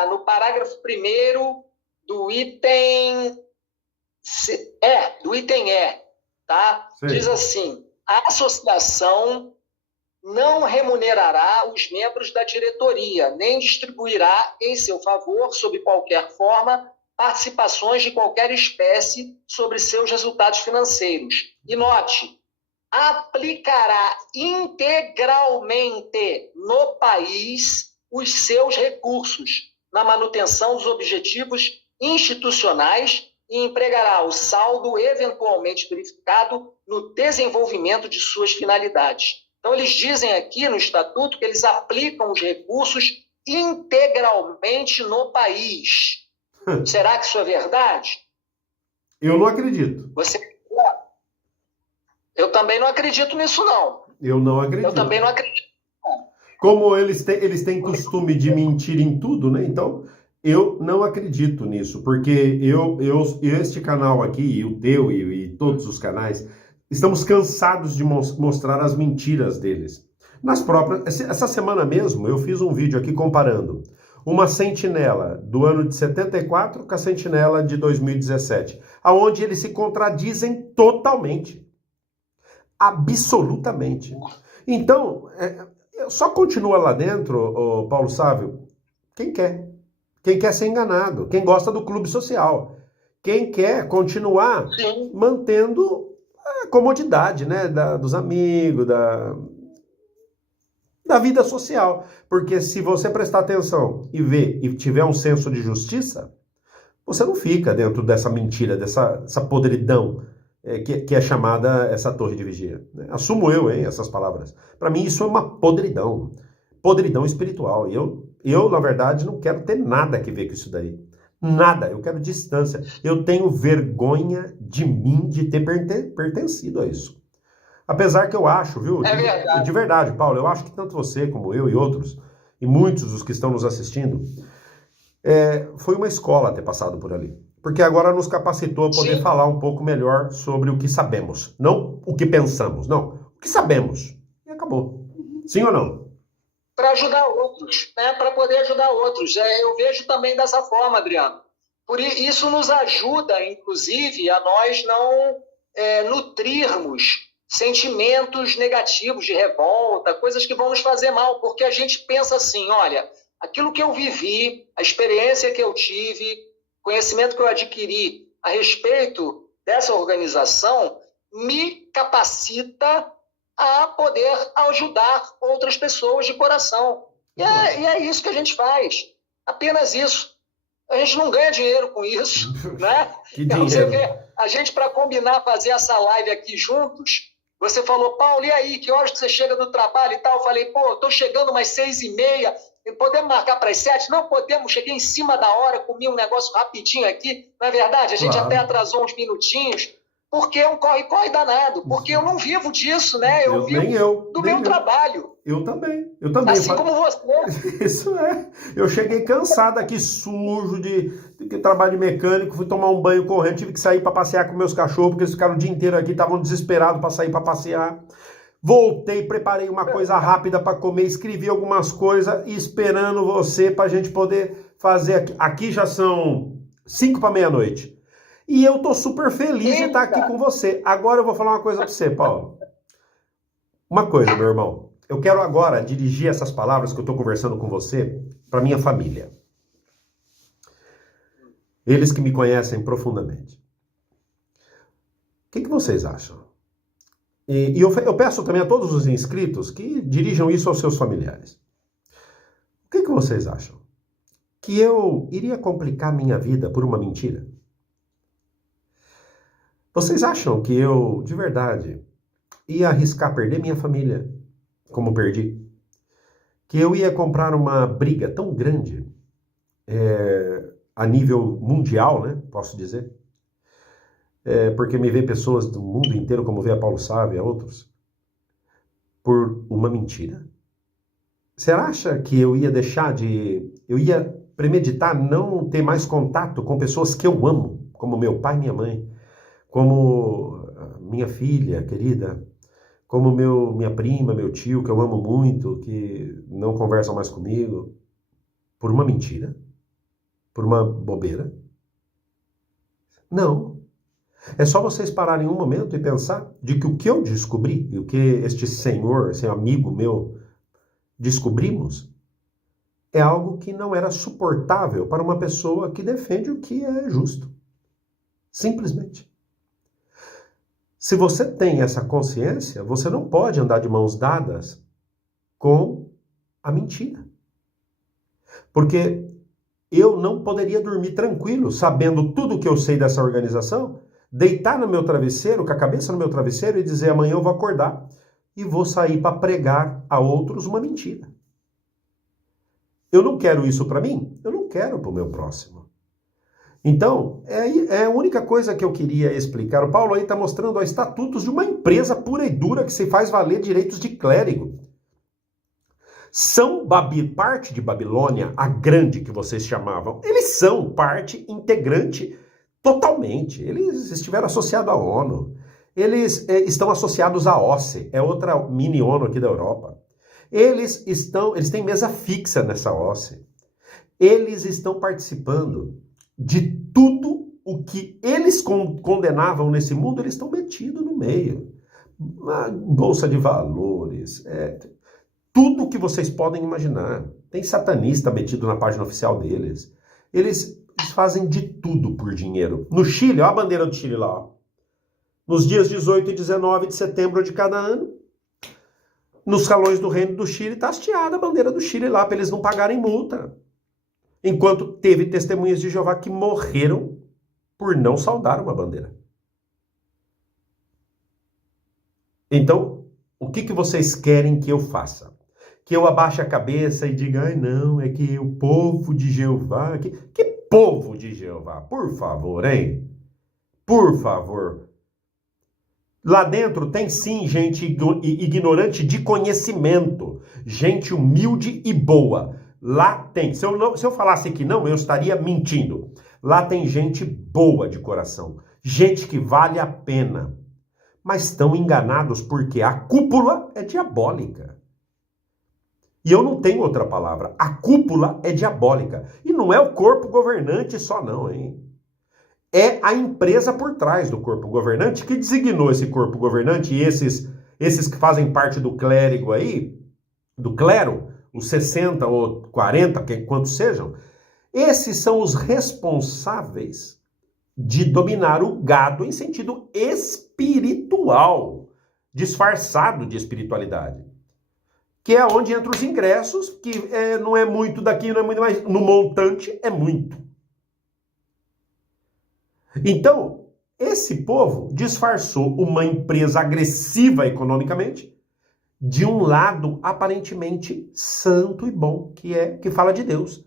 no parágrafo 1º do item E, tá? Sim. Diz assim, a associação não remunerará os membros da diretoria, nem distribuirá em seu favor, sob qualquer forma, participações de qualquer espécie sobre seus resultados financeiros. E note, aplicará integralmente no país os seus recursos na manutenção dos objetivos institucionais e empregará o saldo eventualmente verificado no desenvolvimento de suas finalidades. Então, eles dizem aqui no Estatuto que eles aplicam os recursos integralmente no país. Será que isso é verdade? Eu não acredito. Eu também não acredito nisso, não. Eu não acredito. Eu também não acredito. Como eles têm costume de mentir em tudo, né? Então, eu não acredito nisso, porque este canal aqui, o teu e todos os canais, estamos cansados de mostrar as mentiras deles. Essa semana mesmo, eu fiz um vídeo aqui comparando uma sentinela do ano de 74 com a sentinela de 2017, aonde eles se contradizem totalmente. Absolutamente. Então, só continua lá dentro, Paulo Sávio, quem quer. Quem quer ser enganado, quem gosta do clube social, quem quer continuar mantendo a comodidade, né, dos amigos, da vida social. Porque se você prestar atenção e ver e tiver um senso de justiça, você não fica dentro dessa mentira, dessa podridão que é chamada essa torre de vigia. Assumo essas palavras. Para mim isso é uma podridão espiritual. E eu, na verdade, não quero ter nada a ver com isso daí. Nada, eu quero distância. Eu tenho vergonha de mim de ter pertencido a isso. Apesar que eu acho, viu? De verdade, Paulo, eu acho que tanto você como eu e outros, e muitos dos que estão nos assistindo, foi uma escola ter passado por ali. Porque agora nos capacitou a poder falar um pouco melhor sobre o que sabemos. Não o que pensamos, não. O que sabemos. E acabou. Sim ou não? Para ajudar outros, né? Para poder ajudar outros. Eu vejo também dessa forma, Adriano. Por isso nos ajuda, inclusive, a nós não nutrirmos sentimentos negativos de revolta, coisas que vão nos fazer mal, porque a gente pensa assim, olha, aquilo que eu vivi, a experiência que eu tive, conhecimento que eu adquiri a respeito dessa organização, me capacita a poder ajudar outras pessoas de coração. E é isso que a gente faz. Apenas isso. A gente não ganha dinheiro com isso, né? Então, você vê, a gente, para combinar fazer essa live aqui juntos, você falou, Paulo, e aí, que horas que você chega do trabalho e tal? Eu falei, pô, estou chegando umas 6h30, podemos marcar para as 7? Não podemos, cheguei em cima da hora, comi um negócio rapidinho aqui. Na verdade, a gente até atrasou uns minutinhos, porque é um corre-corre danado, porque eu não vivo disso, né? Eu vivo do meu trabalho. Eu também. Assim como você. Isso é. Eu cheguei cansado aqui, sujo, de trabalho de mecânico, fui tomar um banho correndo, tive que sair para passear com meus cachorros, porque eles ficaram o dia inteiro aqui, estavam desesperados para sair para passear. Voltei, preparei uma coisa rápida para comer, escrevi algumas coisas, esperando você para a gente poder fazer aqui. Aqui já são 5 para meia-noite. E eu tô super feliz de estar aqui com você. Agora eu vou falar uma coisa para você, Paulo. Uma coisa, meu irmão. Eu quero agora dirigir essas palavras que eu tô conversando com você para minha família. Eles que me conhecem profundamente. O que vocês acham? E eu peço também a todos os inscritos que dirijam isso aos seus familiares. O que vocês acham? Que eu iria complicar minha vida por uma mentira? Vocês acham que eu, de verdade, ia arriscar perder minha família, como perdi. Que eu ia comprar uma briga tão grande, a nível mundial, né, posso dizer, porque me vê pessoas do mundo inteiro, como vê a Paulo Sávio e a outros, por uma mentira. Você acha que eu ia eu ia premeditar não ter mais contato com pessoas que eu amo, como meu pai e minha mãe, como minha filha querida, como minha prima, meu tio, que eu amo muito, que não conversam mais comigo, por uma mentira? Por uma bobeira? Não. É só vocês pararem um momento e pensar de que o que eu descobri, e o que este senhor, esse amigo meu, descobrimos, é algo que não era suportável para uma pessoa que defende o que é justo. Simplesmente. Se você tem essa consciência, você não pode andar de mãos dadas com a mentira. Porque eu não poderia dormir tranquilo, sabendo tudo o que eu sei dessa organização, deitar no meu travesseiro, com a cabeça no meu travesseiro e dizer amanhã eu vou acordar e vou sair para pregar a outros uma mentira. Eu não quero isso para mim, eu não quero para o meu próximo. Então, é a única coisa que eu queria explicar. O Paulo aí está mostrando estatutos de uma empresa pura e dura que se faz valer direitos de clérigo. São parte de Babilônia, a grande que vocês chamavam. Eles são parte integrante totalmente. Eles estiveram associados à ONU. Eles estão associados à OSCE, é outra mini-ONU aqui da Europa. Eles têm mesa fixa nessa OSCE. Eles estão participando de tudo o que eles condenavam nesse mundo, eles estão metidos no meio. Bolsa de valores, tudo que vocês podem imaginar. Tem satanista metido na página oficial deles. Eles fazem de tudo por dinheiro. No Chile, olha a bandeira do Chile lá. Ó. Nos dias 18 e 19 de setembro de cada ano, nos salões do Reino do Chile, está hasteada a bandeira do Chile lá, para eles não pagarem multa. Enquanto teve testemunhas de Jeová que morreram por não saudar uma bandeira. Então, o que vocês querem que eu faça? Que eu abaixe a cabeça e diga, ai não, é que o povo de Jeová... Que povo de Jeová? Por favor, hein? Por favor. Lá dentro tem sim gente ignorante de conhecimento, gente humilde e boa. Lá tem. Se eu falasse que não, eu estaria mentindo. Lá tem gente boa de coração, gente que vale a pena. Mas estão enganados porque a cúpula é diabólica. E eu não tenho outra palavra. A cúpula é diabólica. E não é o corpo governante só não, hein? É a empresa por trás do corpo governante que designou esse corpo governante e esses que fazem parte do clérigo aí, do clero, os 60 ou 40, quantos sejam, esses são os responsáveis de dominar o gado em sentido espiritual, disfarçado de espiritualidade. Que é onde entram os ingressos, que não é muito daqui, não é muito mais, no montante é muito. Então, esse povo disfarçou uma empresa agressiva economicamente de um lado aparentemente santo e bom, que fala de Deus.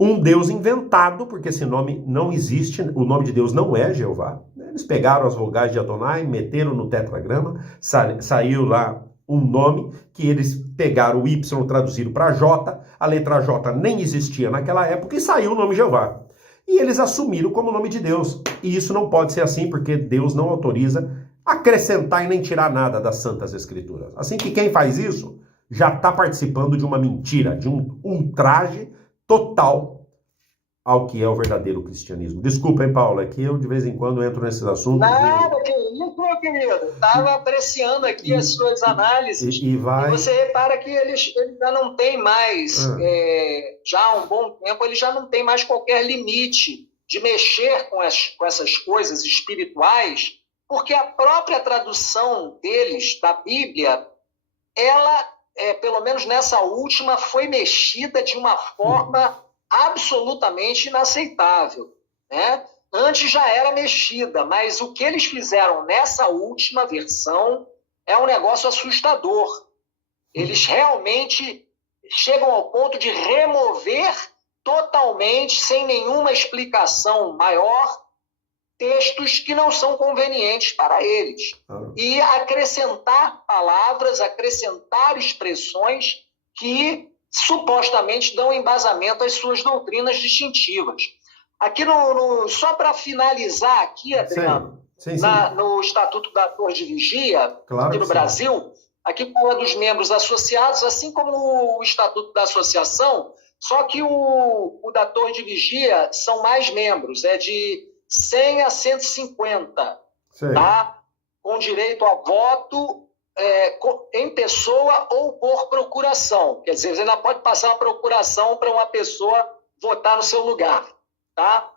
Um Deus inventado, porque esse nome não existe, o nome de Deus não é Jeová. Eles pegaram as vogais de Adonai, meteram no tetragrama, saiu lá um nome que eles pegaram o Y, traduziram para J, a letra J nem existia naquela época e saiu o nome Jeová. E eles assumiram como nome de Deus. E isso não pode ser assim, porque Deus não autoriza acrescentar e nem tirar nada das Santas Escrituras. Assim que quem faz isso já está participando de uma mentira, de um ultraje total ao que é o verdadeiro cristianismo. Desculpa, hein, Paulo, é que eu de vez em quando entro nesses assuntos. Nada, que isso, meu querido. Estava apreciando aqui as suas análises. E você repara que eles já não têm mais, já há um bom tempo, eles já não têm mais qualquer limite de mexer com essas coisas espirituais, porque a própria tradução deles, da Bíblia, ela, pelo menos nessa última, foi mexida de uma forma absolutamente inaceitável, né? Antes já era mexida, mas o que eles fizeram nessa última versão é um negócio assustador. Eles realmente chegam ao ponto de remover totalmente, sem nenhuma explicação maior, textos que não são convenientes para eles. E acrescentar palavras, acrescentar expressões que supostamente dão embasamento às suas doutrinas distintivas. Aqui, só para finalizar aqui, Adriano, sim. No Estatuto da Torre de Vigia, claro aqui no Brasil, aqui fala dos membros associados, assim como o Estatuto da Associação, só que o da Torre de Vigia são mais membros, é de 100 a 150, tá? Com direito a voto em pessoa ou por procuração. Quer dizer, você ainda pode passar uma procuração para uma pessoa votar no seu lugar, tá?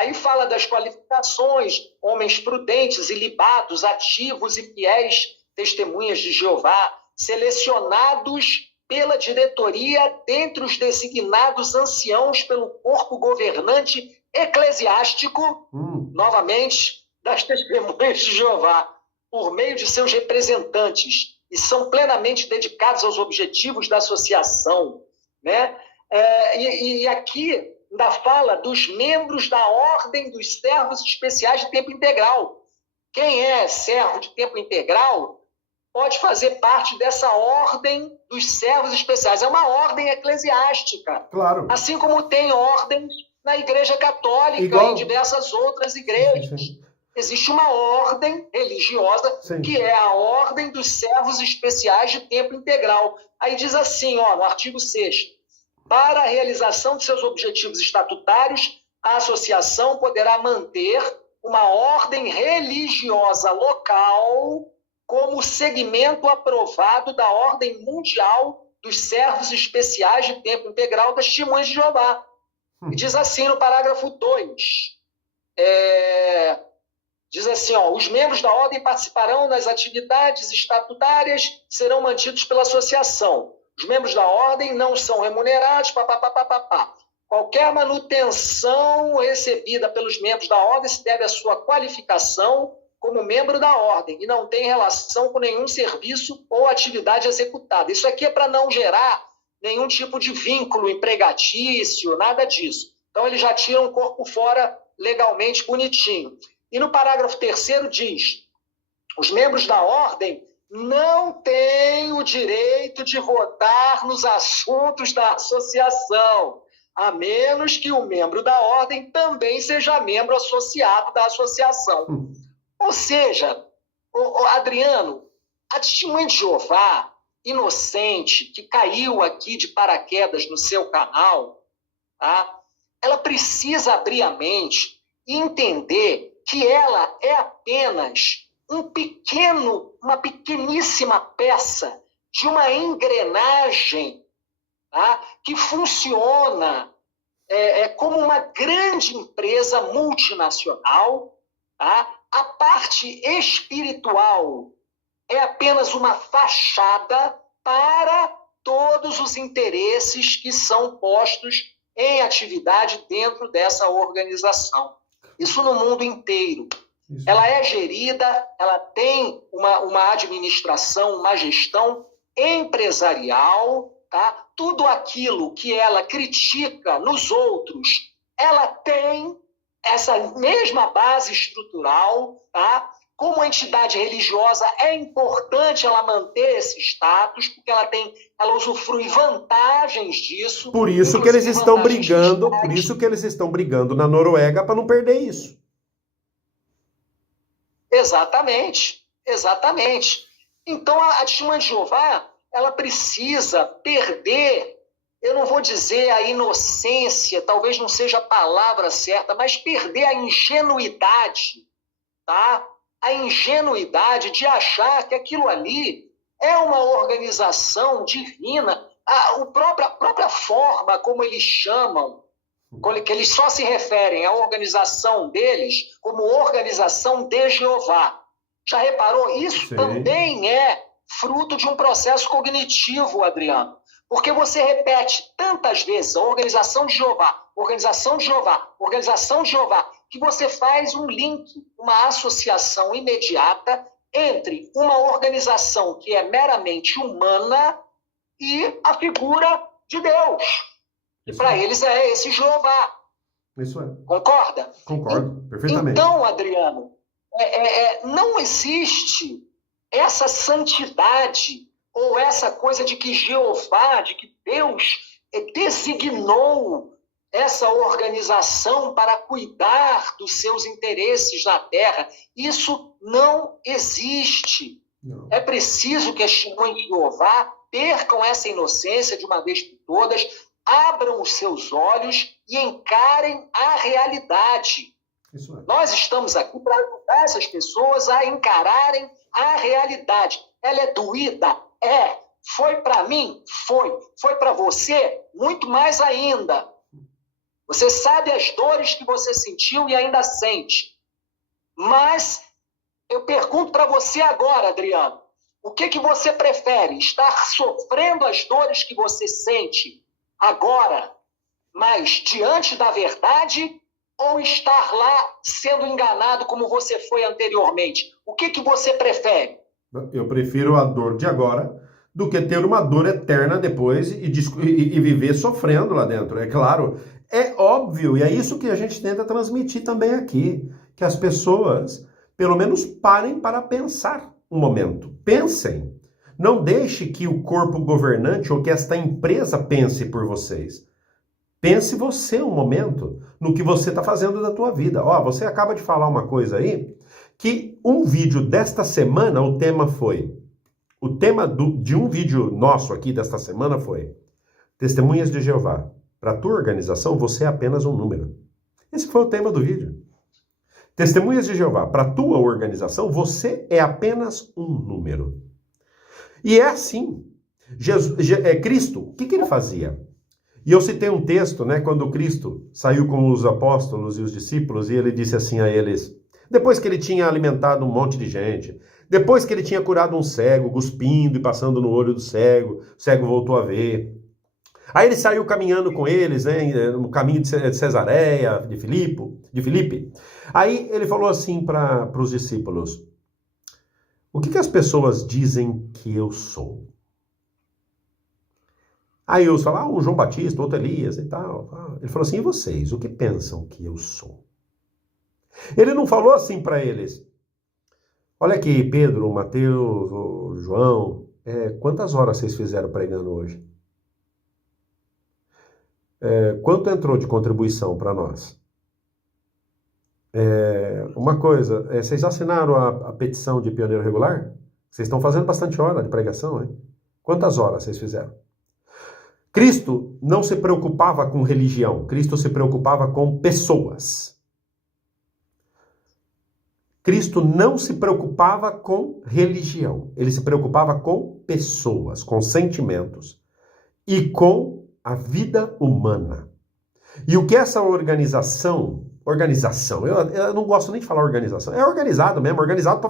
Aí fala das qualificações, homens prudentes, ilibados, ativos e fiéis testemunhas de Jeová, selecionados pela diretoria dentre os designados anciãos pelo corpo governante eclesiástico, novamente, das testemunhas de Jeová, por meio de seus representantes, e são plenamente dedicados aos objetivos da associação, né? E aqui ainda fala dos membros da Ordem dos Servos Especiais de Tempo Integral. Quem é servo de tempo integral pode fazer parte dessa Ordem dos Servos Especiais. É uma ordem eclesiástica. Claro. Assim como tem ordens na Igreja Católica e em diversas outras igrejas. Sim. Existe uma ordem religiosa que é a Ordem dos Servos Especiais de Tempo Integral. Aí diz assim, no artigo 6º, para a realização de seus objetivos estatutários, a associação poderá manter uma ordem religiosa local como segmento aprovado da Ordem Mundial dos Servos Especiais de Tempo Integral das Testemunhas de Jeová. E diz assim no parágrafo 2, diz assim, os membros da ordem participarão das atividades estatutárias, serão mantidos pela associação. Os membros da ordem não são remunerados, Qualquer manutenção recebida pelos membros da ordem se deve à sua qualificação como membro da ordem e não tem relação com nenhum serviço ou atividade executada. Isso aqui é para não gerar nenhum tipo de vínculo empregatício, nada disso. Então, eles já tiram o corpo fora legalmente bonitinho. E no parágrafo 3º diz, os membros da ordem não têm o direito de votar nos assuntos da associação, a menos que o membro da ordem também seja membro associado da associação. Ou seja, Adriano, a Testemunha de Jeová, inocente, que caiu aqui de paraquedas no seu canal, tá? Ela precisa abrir a mente e entender que ela é apenas uma pequeníssima peça de uma engrenagem, tá? Que funciona como uma grande empresa multinacional, tá? A parte espiritual é apenas uma fachada para todos os interesses que são postos em atividade dentro dessa organização. Isso no mundo inteiro. Ela é gerida, ela tem uma administração, uma gestão empresarial, tá? Tudo aquilo que ela critica nos outros, ela tem essa mesma base estrutural, tá? Como entidade religiosa, é importante ela manter esse status, porque ela usufrui vantagens disso. Por isso que eles estão brigando na Noruega para não perder isso. Exatamente. Então, a Testemunha de Jeová, ela precisa perder, eu não vou dizer a inocência, talvez não seja a palavra certa, mas perder a ingenuidade, tá? A ingenuidade de achar que aquilo ali é uma organização divina. A própria forma como eles chamam, que eles só se referem à organização deles como organização de Jeová. Já reparou? Isso também é fruto de um processo cognitivo, Adriano. Porque você repete tantas vezes a organização de Jeová, organização de Jeová, organização de Jeová, que você faz um link, uma associação imediata entre uma organização que é meramente humana e a figura de Deus. E para eles é esse Jeová. Isso é. Concorda? Concordo, perfeitamente. Então, Adriano, não existe essa santidade ou essa coisa de que Jeová, de que Deus designou essa organização para cuidar dos seus interesses na Terra. Isso não existe. Não. É preciso que as testemunhas de Jeová percam essa inocência de uma vez por todas, abram os seus olhos e encarem a realidade. Isso é. Nós estamos aqui para ajudar essas pessoas a encararem a realidade. Ela é doída? É. Foi para mim? Foi. Foi para você? Muito mais ainda. Você sabe as dores que você sentiu e ainda sente. Mas eu pergunto para você agora, Adriano, o que você prefere? Estar sofrendo as dores que você sente agora, mas diante da verdade, ou estar lá sendo enganado como você foi anteriormente? O que você prefere? Eu prefiro a dor de agora do que ter uma dor eterna depois e viver sofrendo lá dentro. É claro, é óbvio, e é isso que a gente tenta transmitir também aqui, que as pessoas, pelo menos, parem para pensar um momento. Pensem. Não deixe que o corpo governante ou que esta empresa pense por vocês. Pense você um momento no que você está fazendo da tua vida. Ó, você acaba de falar uma coisa aí, que um vídeo desta semana, o tema de um vídeo nosso aqui desta semana foi Testemunhas de Jeová. Para a tua organização, você é apenas um número. Esse foi o tema do vídeo. Testemunhas de Jeová. Para a tua organização, você é apenas um número. E é assim. Cristo, o que ele fazia? E eu citei um texto, né, quando Cristo saiu com os apóstolos e os discípulos, e ele disse assim a eles, depois que ele tinha alimentado um monte de gente, depois que ele tinha curado um cego, cuspindo e passando no olho do cego, o cego voltou a ver. Aí ele saiu caminhando com eles, né, no caminho de Cesareia, de Filipe. Aí ele falou assim para os discípulos, o que as pessoas dizem que eu sou? Aí uns falaram, um João Batista, outro Elias e tal. Ele falou assim, e vocês, o que pensam que eu sou? Ele não falou assim para eles, olha aqui, Pedro, Mateus, João, quantas horas vocês fizeram pregando hoje? Quanto entrou de contribuição para nós? Uma coisa, vocês assinaram a petição de pioneiro regular? Vocês estão fazendo bastante hora de pregação, hein? Quantas horas vocês fizeram? Cristo não se preocupava com religião, Cristo se preocupava com pessoas. Cristo não se preocupava com religião, ele se preocupava com pessoas, com sentimentos e com a vida humana. E o que essa organização, eu não gosto nem de falar organização, é organizado mesmo, organizado para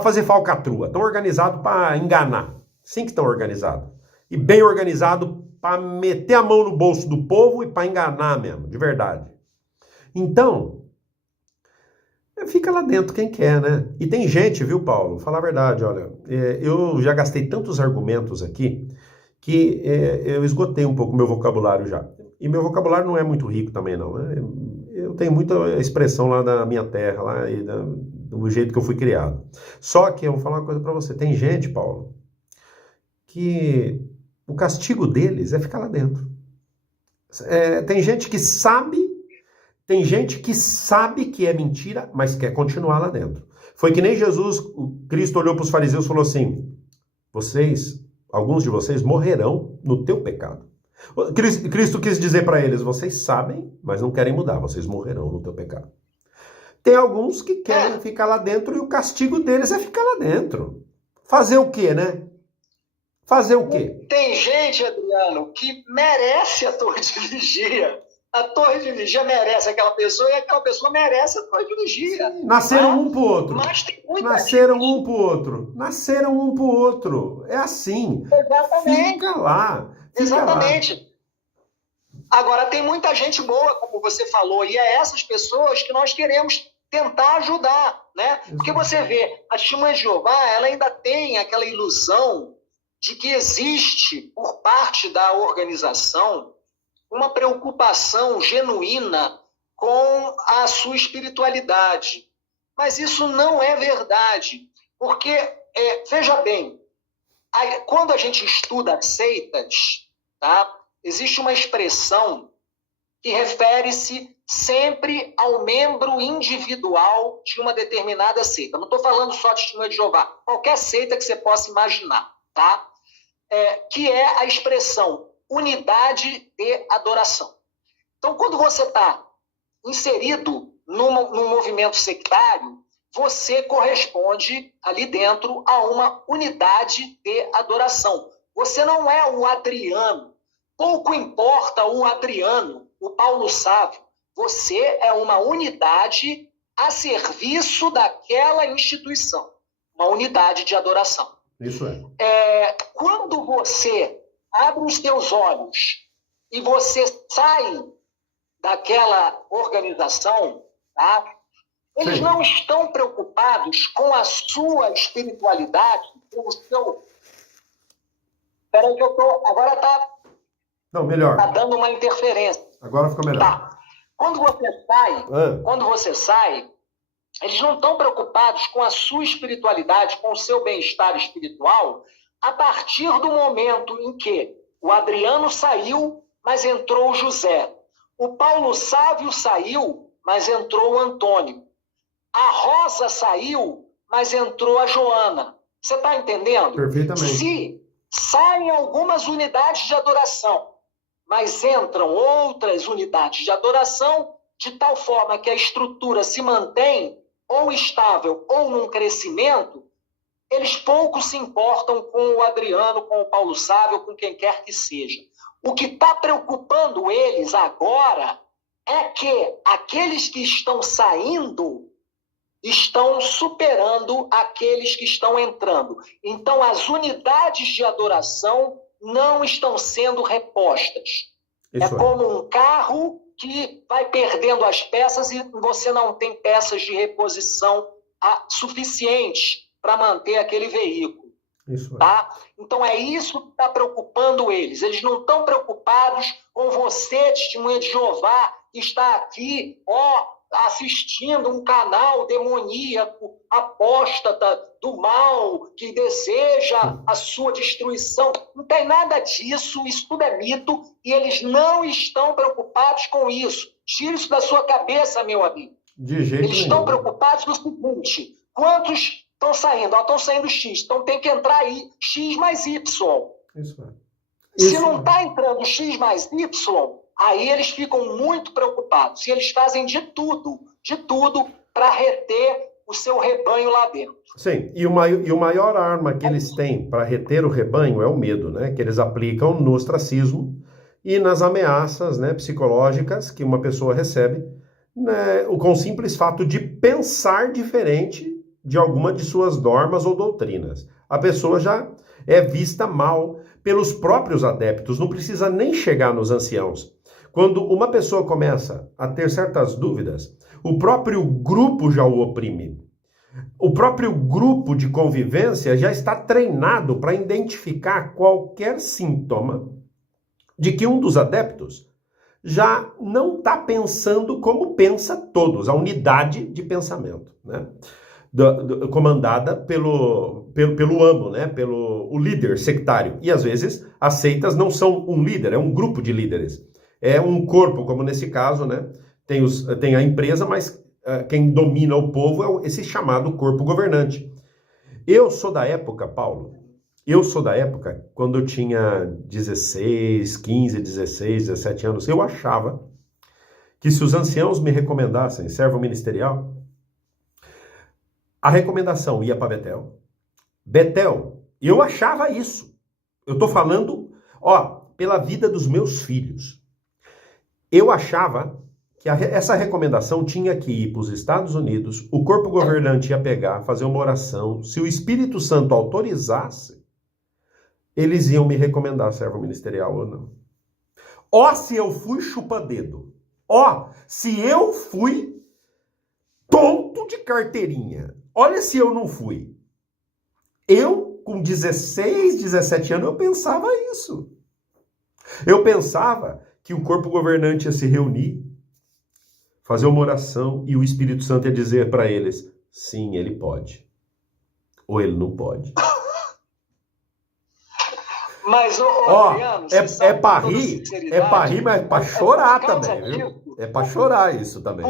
fazer falcatrua, tão organizado para enganar, sim que estão organizados. E bem organizado para meter a mão no bolso do povo e para enganar mesmo, de verdade. Então, fica lá dentro quem quer, né? E tem gente, viu, Paulo? Falar a verdade, olha, eu já gastei tantos argumentos aqui que eu esgotei um pouco meu vocabulário já. E meu vocabulário não é muito rico também, não. Eu tenho muita expressão lá da minha terra, lá e do jeito que eu fui criado. Só que eu vou falar uma coisa para você. Tem gente, Paulo, que o castigo deles é ficar lá dentro. Tem gente que sabe que é mentira, mas quer continuar lá dentro. Foi que nem Cristo olhou para os fariseus e falou assim, alguns de vocês morrerão no teu pecado. Cristo quis dizer para eles, vocês sabem, mas não querem mudar, vocês morrerão no teu pecado. Tem alguns que querem ficar lá dentro e o castigo deles é ficar lá dentro. Fazer o quê, né? Fazer o quê? Tem gente, Adriano, que merece a torre de vigia. A torre de vigia merece aquela pessoa e aquela pessoa merece a torre de vigia. Sim, nasceram um pro outro. Mas tem muita Nasceram gente. um pro outro. Nasceram um pro outro. É assim. Exatamente. Fica lá. Exatamente. Agora, tem muita gente boa, como você falou, e é essas pessoas que nós queremos tentar ajudar. né? Porque você vê, a Testemunha de Jeová, ela ainda tem aquela ilusão de que existe, por parte da organização, uma preocupação genuína com a sua espiritualidade. Mas isso não é verdade, porque, veja bem, quando a gente estuda seitas, tá, existe uma expressão que refere-se sempre ao membro individual de uma determinada seita. Não estou falando só de Testemunha de Jeová, qualquer seita que você possa imaginar, tá? Que é a expressão unidade de adoração. Então, quando você está inserido num movimento sectário, você corresponde ali dentro a uma unidade de adoração. Você não é o Adriano. Pouco importa o Adriano, o Paulo Sávio. Você é uma unidade a serviço daquela instituição. Uma unidade de adoração. Isso é. Quando você abre os teus olhos e você sai daquela organização, tá? Eles Sim. não estão preocupados com a sua espiritualidade, com o seu... Espera aí que eu tô... Agora tá... Não, melhor. Tá dando uma interferência. Agora ficou melhor. Tá. Quando você sai, eles não estão preocupados com a sua espiritualidade, com o seu bem-estar espiritual, a partir do momento em que o Adriano saiu, mas entrou o José. O Paulo Sávio saiu, mas entrou o Antônio. A Rosa saiu, mas entrou a Joana. Você está entendendo? Perfeitamente. Se saem algumas unidades de adoração, mas entram outras unidades de adoração, de tal forma que a estrutura se mantém ou estável ou num crescimento, eles pouco se importam com o Adriano, com o Paulo Sávio, com quem quer que seja. O que está preocupando eles agora é que aqueles que estão saindo estão superando aqueles que estão entrando. Então, as unidades de adoração não estão sendo repostas. Isso é como um carro que vai perdendo as peças e você não tem peças de reposição suficientes para manter aquele veículo. Isso é. Tá? Então é isso que está preocupando eles. Eles não estão preocupados com você, Testemunha de Jeová, que está aqui, assistindo um canal demoníaco, apóstata, do mal, que deseja a sua destruição. Não tem nada disso, isso tudo é mito, e eles não estão preocupados com isso. Tira isso da sua cabeça, meu amigo. De jeito Eles estão preocupados no seguinte: quantos estão saindo? Estão saindo X, então tem que entrar aí X mais Y. Isso é. Se não está entrando X mais Y, aí eles ficam muito preocupados. E eles fazem de tudo para reter o seu rebanho lá dentro. Sim, e o maior arma que eles têm para reter o rebanho é o medo, né? Que eles aplicam no ostracismo e nas ameaças, né, psicológicas que uma pessoa recebe, né, com o simples fato de pensar diferente de alguma de suas normas ou doutrinas. A pessoa já é vista mal pelos próprios adeptos, não precisa nem chegar nos anciãos. Quando uma pessoa começa a ter certas dúvidas, o próprio grupo já o oprime. O próprio grupo de convivência já está treinado para identificar qualquer sintoma de que um dos adeptos já não está pensando como pensa todos, a unidade de pensamento, né? Comandada pelo amo, né? O líder sectário. E às vezes as seitas não são um líder, é um grupo de líderes. É um corpo, como nesse caso, né? Tem a empresa, mas quem domina o povo é esse chamado corpo governante. Eu sou da época, Paulo, quando eu tinha 16, 15, 16, 17 anos, eu achava que se os anciãos me recomendassem servo ministerial, a recomendação ia para Betel. Betel, eu achava isso. Eu estou falando, pela vida dos meus filhos. Eu achava que essa recomendação tinha que ir para os Estados Unidos, o corpo governante ia pegar, fazer uma oração, se o Espírito Santo autorizasse, eles iam me recomendar servo ministerial ou não. Se eu fui chupa-dedo. Se eu fui tonto ponto de carteirinha. Olha se eu não fui. Eu, com 16, 17 anos, eu pensava isso. Eu pensava que o corpo governante ia se reunir, fazer uma oração e o Espírito Santo ia dizer para eles, sim, ele pode. Ou ele não pode. Mas, Adriano, é para rir, mas é para chorar também, viu? É para chorar isso também.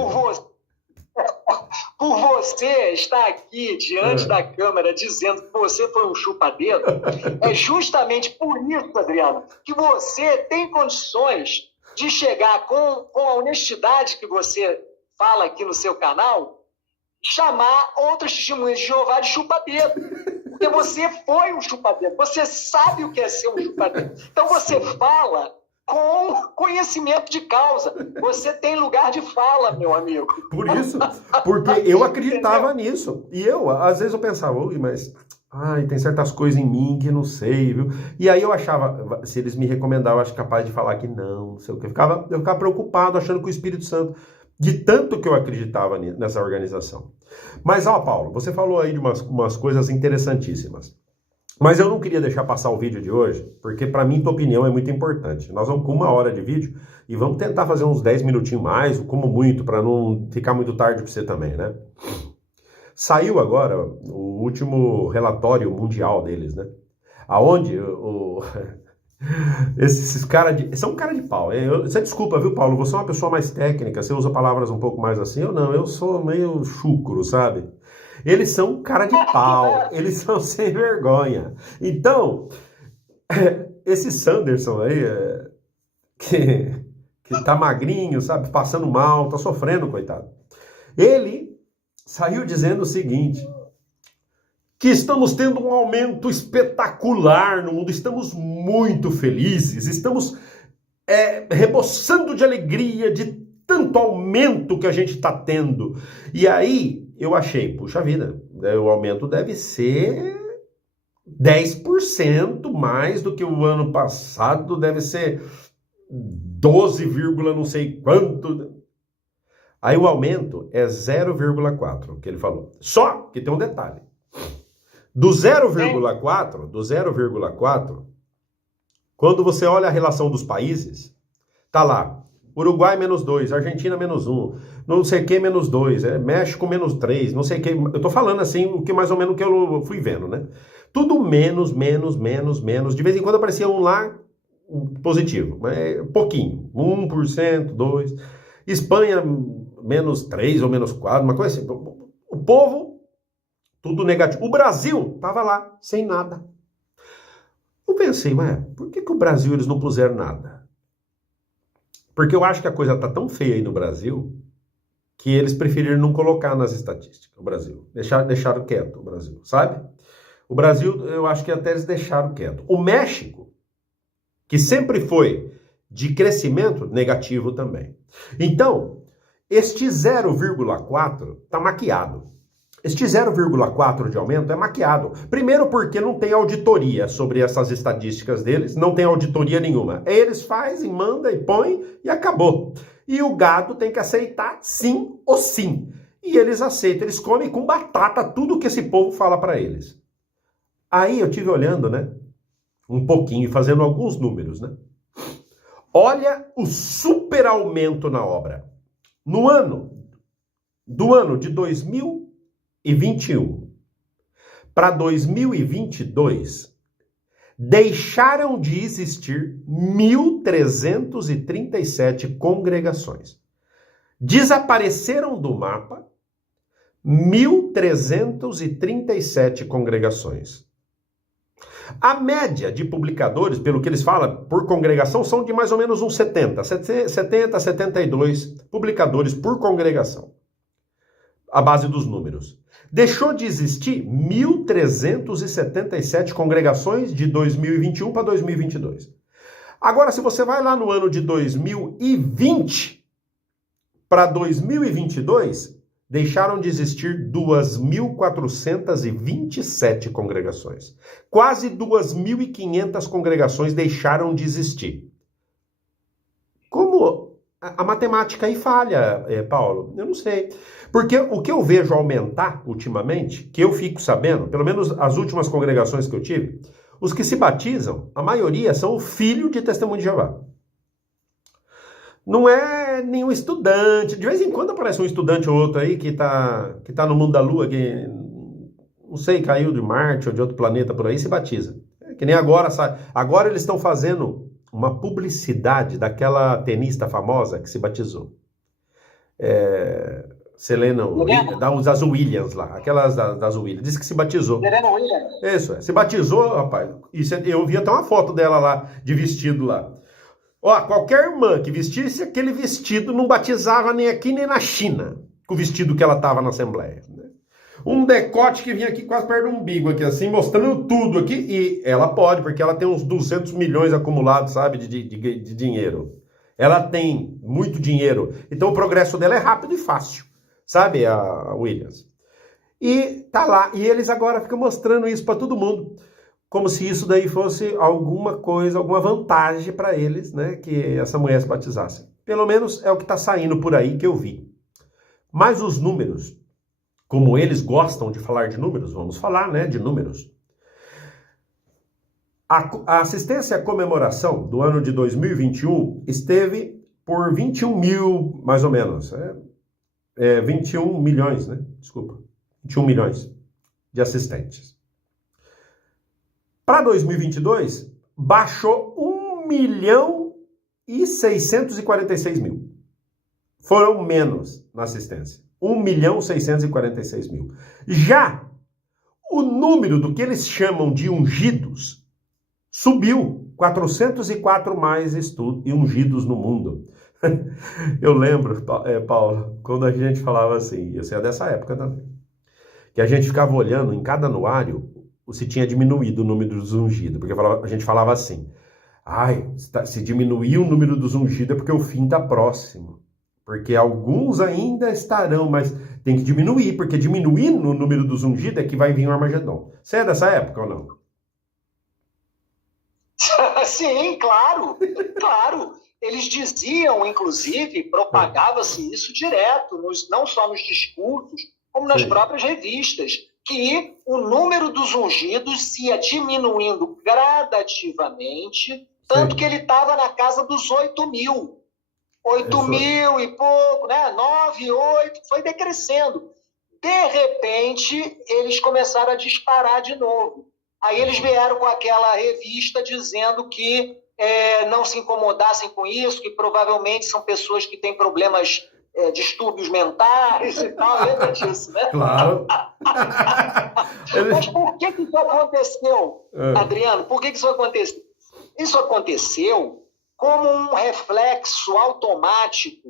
Por você estar aqui diante da câmera dizendo que você foi um chupa-dedo, é justamente por isso, Adriano, que você tem condições de chegar com a honestidade que você fala aqui no seu canal, chamar outros testemunhas de Jeová de chupa-dedo. Porque você foi um chupa-dedo, você sabe o que é ser um chupa-dedo. Então você fala com conhecimento de causa. Você tem lugar de fala, meu amigo. Por isso, porque eu acreditava nisso. E às vezes eu pensava, mas tem certas coisas em mim que não sei, viu? E aí eu achava, se eles me recomendavam, eu acho capaz de falar que não sei o que. Eu ficava preocupado, achando que o Espírito Santo, de tanto que eu acreditava nessa organização. Mas, Paulo, você falou aí de umas coisas interessantíssimas. Mas eu não queria deixar passar o vídeo de hoje, porque para mim tua opinião é muito importante. Nós vamos com 1 hora de vídeo e vamos tentar fazer uns 10 minutinhos mais, como muito, para não ficar muito tarde para você também, né? Saiu agora o último relatório mundial deles, né? Aonde esses caras são cara de pau. Você desculpa, viu, Paulo? Você é uma pessoa mais técnica, você usa palavras um pouco mais assim. Eu não, eu sou meio chucro, sabe? Eles são cara de pau, eles são sem vergonha. Então, esse Sanderson aí, que tá magrinho, sabe, passando mal, tá sofrendo, coitado. Ele saiu dizendo o seguinte, que estamos tendo um aumento espetacular no mundo, estamos muito felizes, estamos reboçando de alegria de tanto aumento que a gente está tendo. E aí eu achei, puxa vida, o aumento deve ser 10% mais do que o ano passado, deve ser 12, não sei quanto. Aí o aumento é 0,4, que ele falou. Só que tem um detalhe. Do 0,4, quando você olha a relação dos países, tá lá, Uruguai -2, Argentina -1, não sei o que -2, México -3, não sei o que. Eu tô falando assim, o que mais ou menos que eu fui vendo, né? Tudo menos. De vez em quando aparecia um lá positivo, mas pouquinho, 1%, 2%. Espanha -3 ou -4, uma coisa assim. O povo, tudo negativo. O Brasil tava lá, sem nada. Eu pensei, mas por que o Brasil eles não puseram nada? Porque eu acho que a coisa tá tão feia aí no Brasil que eles preferiram não colocar nas estatísticas o Brasil. Deixaram quieto o Brasil, sabe? O Brasil, eu acho que até eles deixaram quieto. O México, que sempre foi de crescimento, negativo também. Então, este 0,4 tá maquiado. Este 0,4 de aumento é maquiado. Primeiro porque não tem auditoria sobre essas estatísticas deles, não tem auditoria nenhuma. Eles fazem, mandam e põem e acabou. E o gado tem que aceitar sim ou sim. E eles aceitam, eles comem com batata tudo que esse povo fala para eles. Aí eu tive olhando, né, um pouquinho, fazendo alguns números, né. Olha o super aumento na obra. No ano de 2021 para 2022, deixaram de existir 1.337 congregações. Desapareceram do mapa 1.337 congregações. A média de publicadores, pelo que eles falam, por congregação, são de mais ou menos uns 70, 72 publicadores por congregação. A base dos números. Deixou de existir 1.377 congregações de 2021 para 2022. Agora, se você vai lá no ano de 2020 para 2022, deixaram de existir 2.427 congregações. Quase 2.500 congregações deixaram de existir. Como a matemática aí falha, Paulo? Eu não sei. Porque o que eu vejo aumentar ultimamente, que eu fico sabendo, pelo menos as últimas congregações que eu tive, os que se batizam, a maioria são o filho de testemunho de Jeová. Não é nenhum estudante. De vez em quando aparece um estudante ou outro aí que tá no mundo da Lua, que não sei, caiu de Marte ou de outro planeta por aí, se batiza. É que nem agora, sabe? Agora eles estão fazendo uma publicidade daquela tenista famosa que se batizou. Selena, das Williams lá, aquelas das Williams, disse que se batizou. Serena Williams. Isso, se batizou, rapaz. Eu vi até uma foto dela lá, de vestido lá. Ó, qualquer irmã que vestisse aquele vestido não batizava nem aqui nem na China, com o vestido que ela tava na Assembleia. Né? Um decote que vinha aqui quase perto do umbigo, aqui assim, mostrando tudo aqui, e ela pode, porque ela tem uns 200 milhões acumulados, sabe, de dinheiro. Ela tem muito dinheiro, então o progresso dela é rápido e fácil, sabe, a Williams. E tá lá, e eles agora ficam mostrando isso para todo mundo, como se isso daí fosse alguma coisa, alguma vantagem para eles, né, que essa mulher se batizasse. Pelo menos é o que está saindo por aí que eu vi. Mas os números, como eles gostam de falar de números, vamos falar, né, de números. A assistência à comemoração do ano de 2021 esteve por 21 mil, mais ou menos. 21 milhões, né? Desculpa. 21 milhões de assistentes. Para 2022, baixou 1 milhão e 646 mil. Foram menos na assistência. 1 milhão e 646 mil. Já o número do que eles chamam de ungidos subiu 404 mais ungidos no mundo. Eu lembro, Paulo, quando a gente falava assim, eu sei dessa época também, que a gente ficava olhando em cada anuário se tinha diminuído o número dos ungidos, porque a gente falava assim, se diminuir o número dos ungidos é porque o fim está próximo, porque alguns ainda estarão, mas tem que diminuir, porque diminuindo o número dos ungidos é que vai vir o Armagedon. Você é dessa época ou não? Sim, claro, claro. Eles diziam, inclusive, propagava-se isso direto, não só nos discursos, como nas próprias revistas, que o número dos ungidos ia diminuindo gradativamente, tanto que ele estava na casa dos 8 mil. 8 mil e pouco, né? 9, 8, foi decrescendo. De repente, eles começaram a disparar de novo. Aí eles vieram com aquela revista dizendo que não se incomodassem com isso, que provavelmente são pessoas que têm problemas, distúrbios mentais e tal. Lembra disso, né? Claro. Mas por que isso aconteceu, Adriano? Por que isso aconteceu? Isso aconteceu como um reflexo automático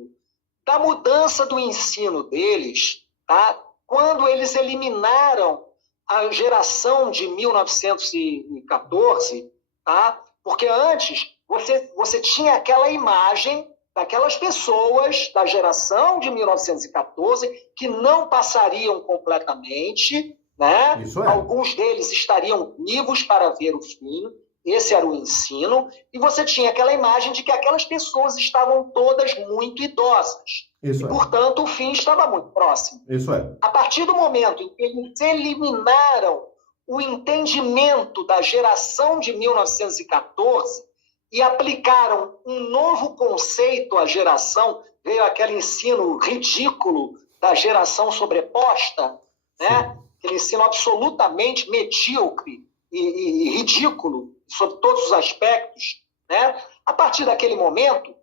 da mudança do ensino deles, tá? Quando eles eliminaram a geração de 1914, tá? Porque antes você tinha aquela imagem daquelas pessoas da geração de 1914 que não passariam completamente, né? Alguns deles estariam vivos para ver o fim, esse era o ensino, e você tinha aquela imagem de que aquelas pessoas estavam todas muito idosas. Portanto, o fim estava muito próximo. A partir do momento em que eles eliminaram o entendimento da geração de 1914 e aplicaram um novo conceito à geração, veio aquele ensino ridículo da geração sobreposta, né? Aquele ensino absolutamente medíocre e ridículo sob todos os aspectos, né? A partir daquele momento,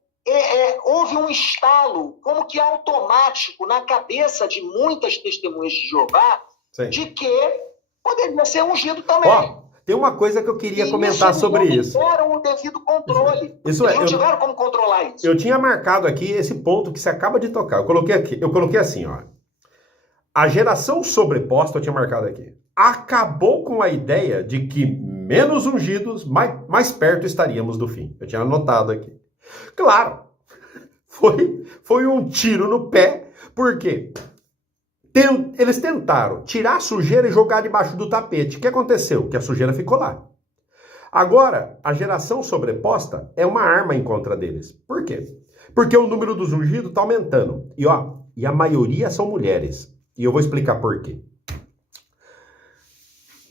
houve um estalo, como que automático, na cabeça de muitas testemunhas de Jeová, de que poderia ser ungido também. Tem uma coisa que eu queria comentar sobre isso. Não tiveram o devido controle. Eles não tiveram como controlar isso. Eu tinha marcado aqui esse ponto que você acaba de tocar. Eu coloquei assim, ó. A geração sobreposta, eu tinha marcado aqui, acabou com a ideia de que menos ungidos, mais perto estaríamos do fim. Eu tinha anotado aqui. Claro, foi um tiro no pé, porque eles tentaram tirar a sujeira e jogar debaixo do tapete. O que aconteceu? Que a sujeira ficou lá. Agora, a geração sobreposta é uma arma em contra deles. Por quê? Porque o número dos ungidos está aumentando. E ó, e a maioria são mulheres. E eu vou explicar por quê.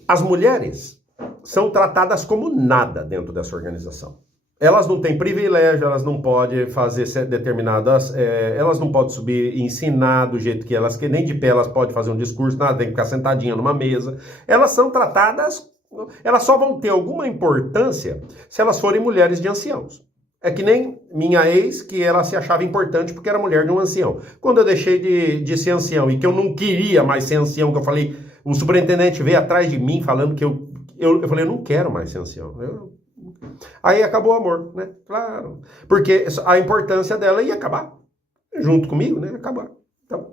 As mulheres são tratadas como nada dentro dessa organização. Elas não têm privilégio, elas não podem fazer determinadas... elas não podem subir e ensinar do jeito que elas querem, nem de pé elas podem fazer um discurso, nada, tem que ficar sentadinha numa mesa. Elas são tratadas... Elas só vão ter alguma importância se elas forem mulheres de anciãos. É que nem minha ex, que ela se achava importante porque era mulher de um ancião. Quando eu deixei de ser ancião e que eu não queria mais ser ancião, que eu falei, o superintendente veio atrás de mim falando que eu falei, eu não quero mais ser ancião. Aí acabou o amor, né? Claro. Porque a importância dela ia acabar. Junto comigo, né? Acabar. Então,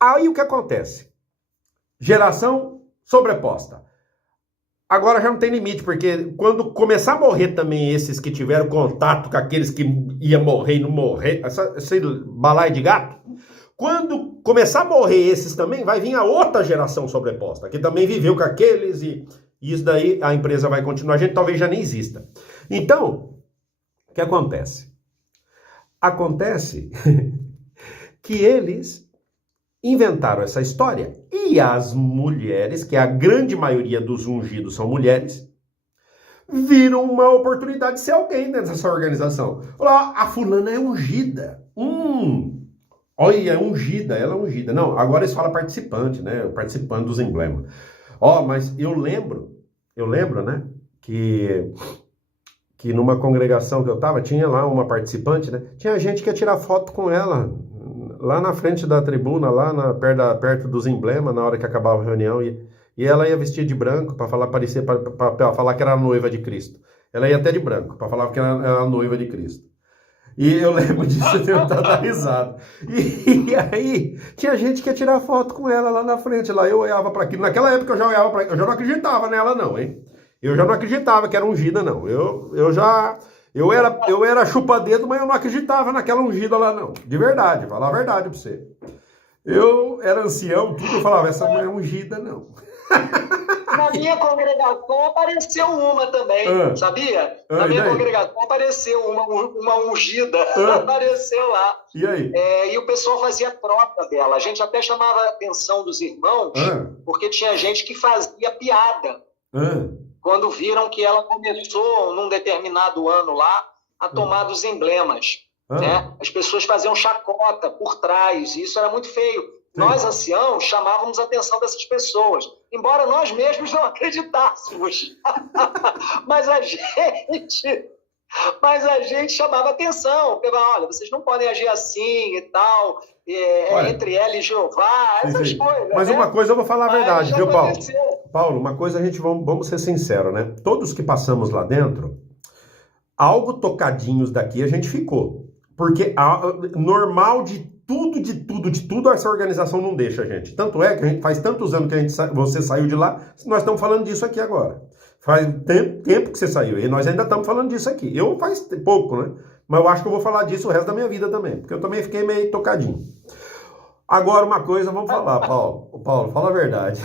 aí o que acontece? Geração sobreposta. Agora já não tem limite, porque quando começar a morrer também esses que tiveram contato com aqueles que iam morrer e não morrer, esse balaio de gato, quando começar a morrer esses também, vai vir a outra geração sobreposta, que também viveu com aqueles e isso daí a empresa vai continuar, a gente talvez já nem exista. Então, o que acontece? Acontece que eles inventaram essa história e as mulheres, que a grande maioria dos ungidos são mulheres, viram uma oportunidade de ser alguém dentro dessa organização. Falaram, a fulana é ungida. Olha, é ungida, ela é ungida. Não, agora eles falam participante, né? Participante dos emblemas. Mas eu lembro, né, que numa congregação que eu estava, tinha lá uma participante, né? Tinha gente que ia tirar foto com ela, lá na frente da tribuna, lá perto dos emblemas, na hora que acabava a reunião, e ela ia vestir de branco para falar que era a noiva de Cristo. Ela ia até de branco, para falar que era a noiva de Cristo. E eu lembro disso, eu tentava dar risada. E aí, tinha gente que ia tirar foto com ela lá na frente, lá eu olhava para aquilo. Naquela época eu já olhava para aquilo, eu já não acreditava nela não, hein? Eu já não acreditava que era ungida, não. Eu era chupa-dedo, mas eu não acreditava naquela ungida lá, não. De verdade, falar a verdade pra você. Eu era ancião, tudo, eu falava, essa não é ungida, não. Na minha congregação apareceu uma também, sabia? Na minha congregação apareceu uma ungida, apareceu lá. E aí? E o pessoal fazia troca dela. A gente até chamava a atenção dos irmãos, porque tinha gente que fazia piada. Quando viram que ela começou, num determinado ano lá, a tomar dos emblemas. Né? As pessoas faziam chacota por trás, e isso era muito feio. Sim. Nós, anciãos, chamávamos a atenção dessas pessoas, embora nós mesmos não acreditássemos. Mas a gente chamava atenção. Olha, vocês não podem agir assim e tal, entre ela e Jeová, essas coisas. Mas uma coisa eu vou falar a verdade, viu, Paulo? Paulo, uma coisa vamos ser sinceros, né? Todos que passamos lá dentro, algo tocadinhos daqui a gente ficou. Porque normal de tudo, essa organização não deixa a gente. Tanto é que a gente faz tantos anos que você saiu de lá, nós estamos falando disso aqui agora. Faz tempo que você saiu, e nós ainda estamos falando disso aqui. Eu faz pouco, né? Mas eu acho que eu vou falar disso o resto da minha vida também, porque eu também fiquei meio tocadinho. Agora, uma coisa, vamos falar, Paulo. Paulo, fala a verdade.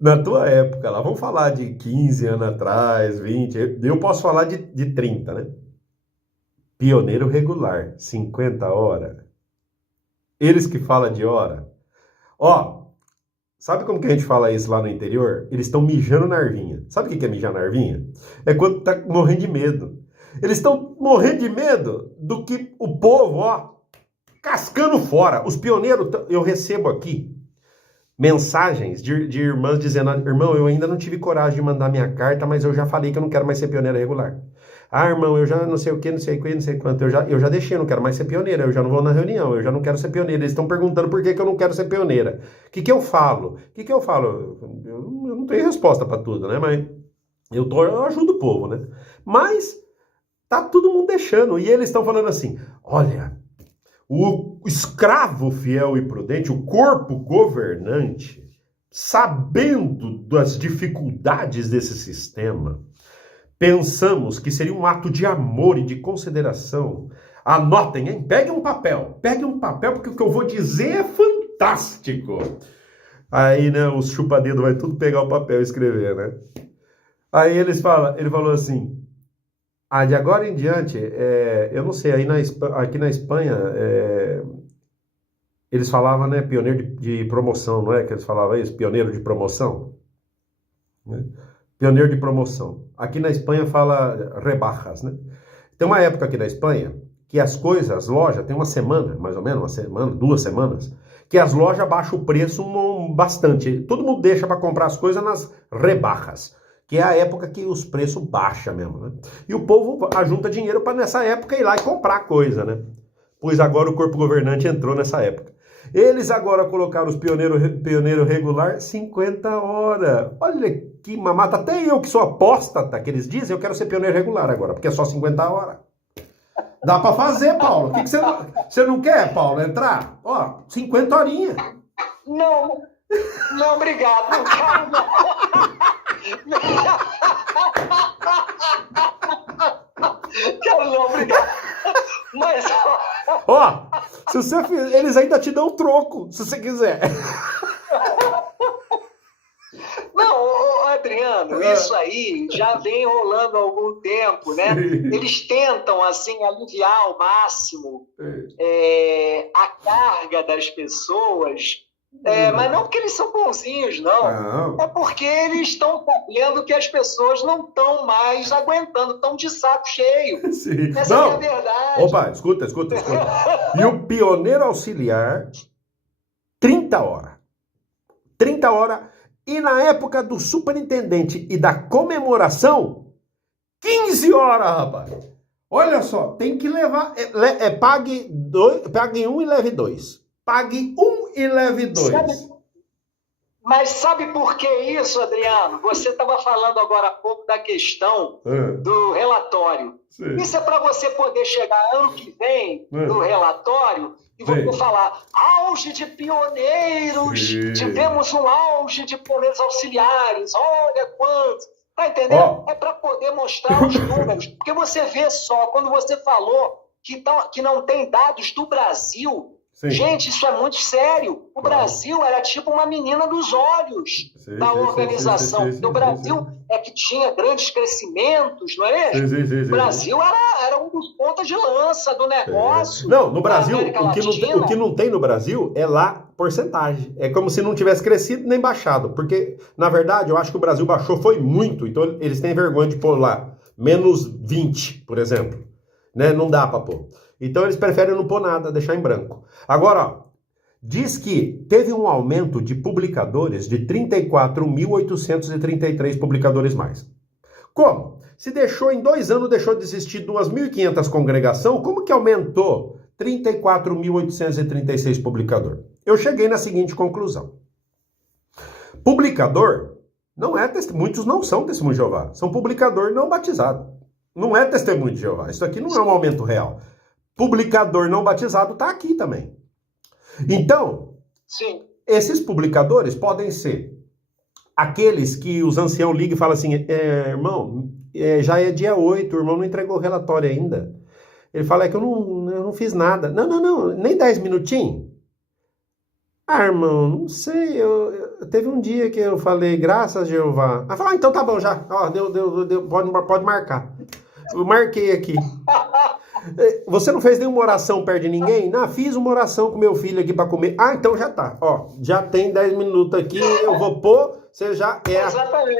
Na tua época, lá, vamos falar de 15 anos atrás, 20, eu posso falar de 30, né? Pioneiro regular, 50 horas. Eles que falam de hora. Sabe como que a gente fala isso lá no interior? Eles estão mijando na ervinha. Sabe o que é mijar na ervinha? É quando tá morrendo de medo. Eles estão morrendo de medo do que o povo, cascando fora. Os pioneiros, eu recebo aqui mensagens de irmãs dizendo, irmão, eu ainda não tive coragem de mandar minha carta, mas eu já falei que eu não quero mais ser pioneira regular. Irmão, eu já não sei o que, não sei quanto, eu já deixei, eu não quero mais ser pioneira, eu já não vou na reunião, eu já não quero ser pioneira. Eles estão perguntando por que eu não quero ser pioneira. O que eu falo? Eu não tenho resposta para tudo, né? Mas eu ajudo o povo, né? Mas tá todo mundo deixando, e eles estão falando assim, olha, o escravo fiel e prudente, o corpo governante, sabendo das dificuldades desse sistema, pensamos que seria um ato de amor e de consideração. Anotem, hein? Peguem um papel, porque o que eu vou dizer é fantástico. Aí, né, os chupadedos vai tudo pegar o papel e escrever, né? Aí ele falou assim, de agora em diante, eu não sei, aqui na Espanha, Eles falavam, né, pioneiro de promoção, não é que eles falavam isso? Pioneiro de promoção? Né? Pioneiro de promoção. Aqui na Espanha fala rebajas, né? Tem uma época aqui na Espanha que as coisas, as lojas, tem uma semana, mais ou menos, uma semana, 2 semanas, que as lojas baixam o preço bastante. Todo mundo deixa para comprar as coisas nas rebajas, que é a época que os preços baixam mesmo, né? E o povo ajunta dinheiro para nessa época ir lá e comprar coisa, né? Pois agora o corpo governante entrou nessa época. Eles agora colocaram os pioneiro regular 50 horas. Olha que mamata. Até eu que sou apóstata, que eles dizem, eu quero ser pioneiro regular agora, porque é só 50 horas. Dá pra fazer, Paulo. O que você não quer, Paulo, entrar? Ó, 50 horinhas. Não, não, obrigado. Não quero, não. Quero não, obrigado. Mas... Ó, se você fizer, eles ainda te dão troco, se você quiser. Não, Adriano, isso aí já vem rolando há algum tempo, né? Eles tentam, assim, aliviar ao máximo a carga das pessoas, mas não porque eles são bonzinhos, não. É porque eles estão sabendo que as pessoas não estão mais aguentando, estão de saco cheio. Sim. Essa é a verdade. Opa, escuta. E o pioneiro auxiliar, 30 horas. 30 horas. E na época do superintendente e da comemoração, 15 horas, rapaz. Olha só, tem que levar... pague um e leve 2. Pague um e leve 2. Mas sabe por que isso, Adriano? Você estava falando agora há pouco da questão do relatório. Sim. Isso é para você poder chegar ano que vem no relatório e você falar auge de pioneiros, tivemos um auge de pioneiros auxiliares, olha quantos. Tá entendendo? É para poder mostrar os números. Porque você vê só, quando você falou que não tem dados do Brasil... Sim. Gente, isso é muito sério. O Brasil era tipo uma menina dos olhos da organização. O Brasil é que tinha grandes crescimentos, não é mesmo? O Brasil era um dos pontas de lança do negócio. Não, no Brasil, o que não tem no Brasil é lá porcentagem. É como se não tivesse crescido nem baixado. Porque, na verdade, eu acho que o Brasil baixou foi muito. Então, eles têm vergonha de pôr lá menos 20, por exemplo. Né? Não dá para pôr. Então eles preferem não pôr nada, deixar em branco. Agora, ó, diz que teve um aumento de publicadores de 34.833 publicadores mais. Como? Se deixou em 2 anos, deixou de existir 2.500 congregação, como que aumentou 34.836 publicador? Eu cheguei na seguinte conclusão. Publicador não é muitos não são testemunho de Jeová, são publicador não batizado. Não é testemunho de Jeová. Isso aqui não é um aumento real. Publicador não batizado está aqui também. Então, sim, esses publicadores podem ser aqueles que os anciãos ligam e falam assim, irmão, já é dia 8, o irmão não entregou o relatório ainda. Ele fala, que eu não fiz nada. Não, nem 10 minutinhos. Ah, irmão, não sei, teve um dia que eu falei, graças a Jeová. Ah, então tá bom já, ó, deu, pode marcar. Eu marquei aqui. Você não fez nenhuma oração perto de ninguém? Não, fiz uma oração com meu filho aqui para comer. Ah, então já tá. Ó, já tem 10 minutos aqui, eu vou pôr, você já é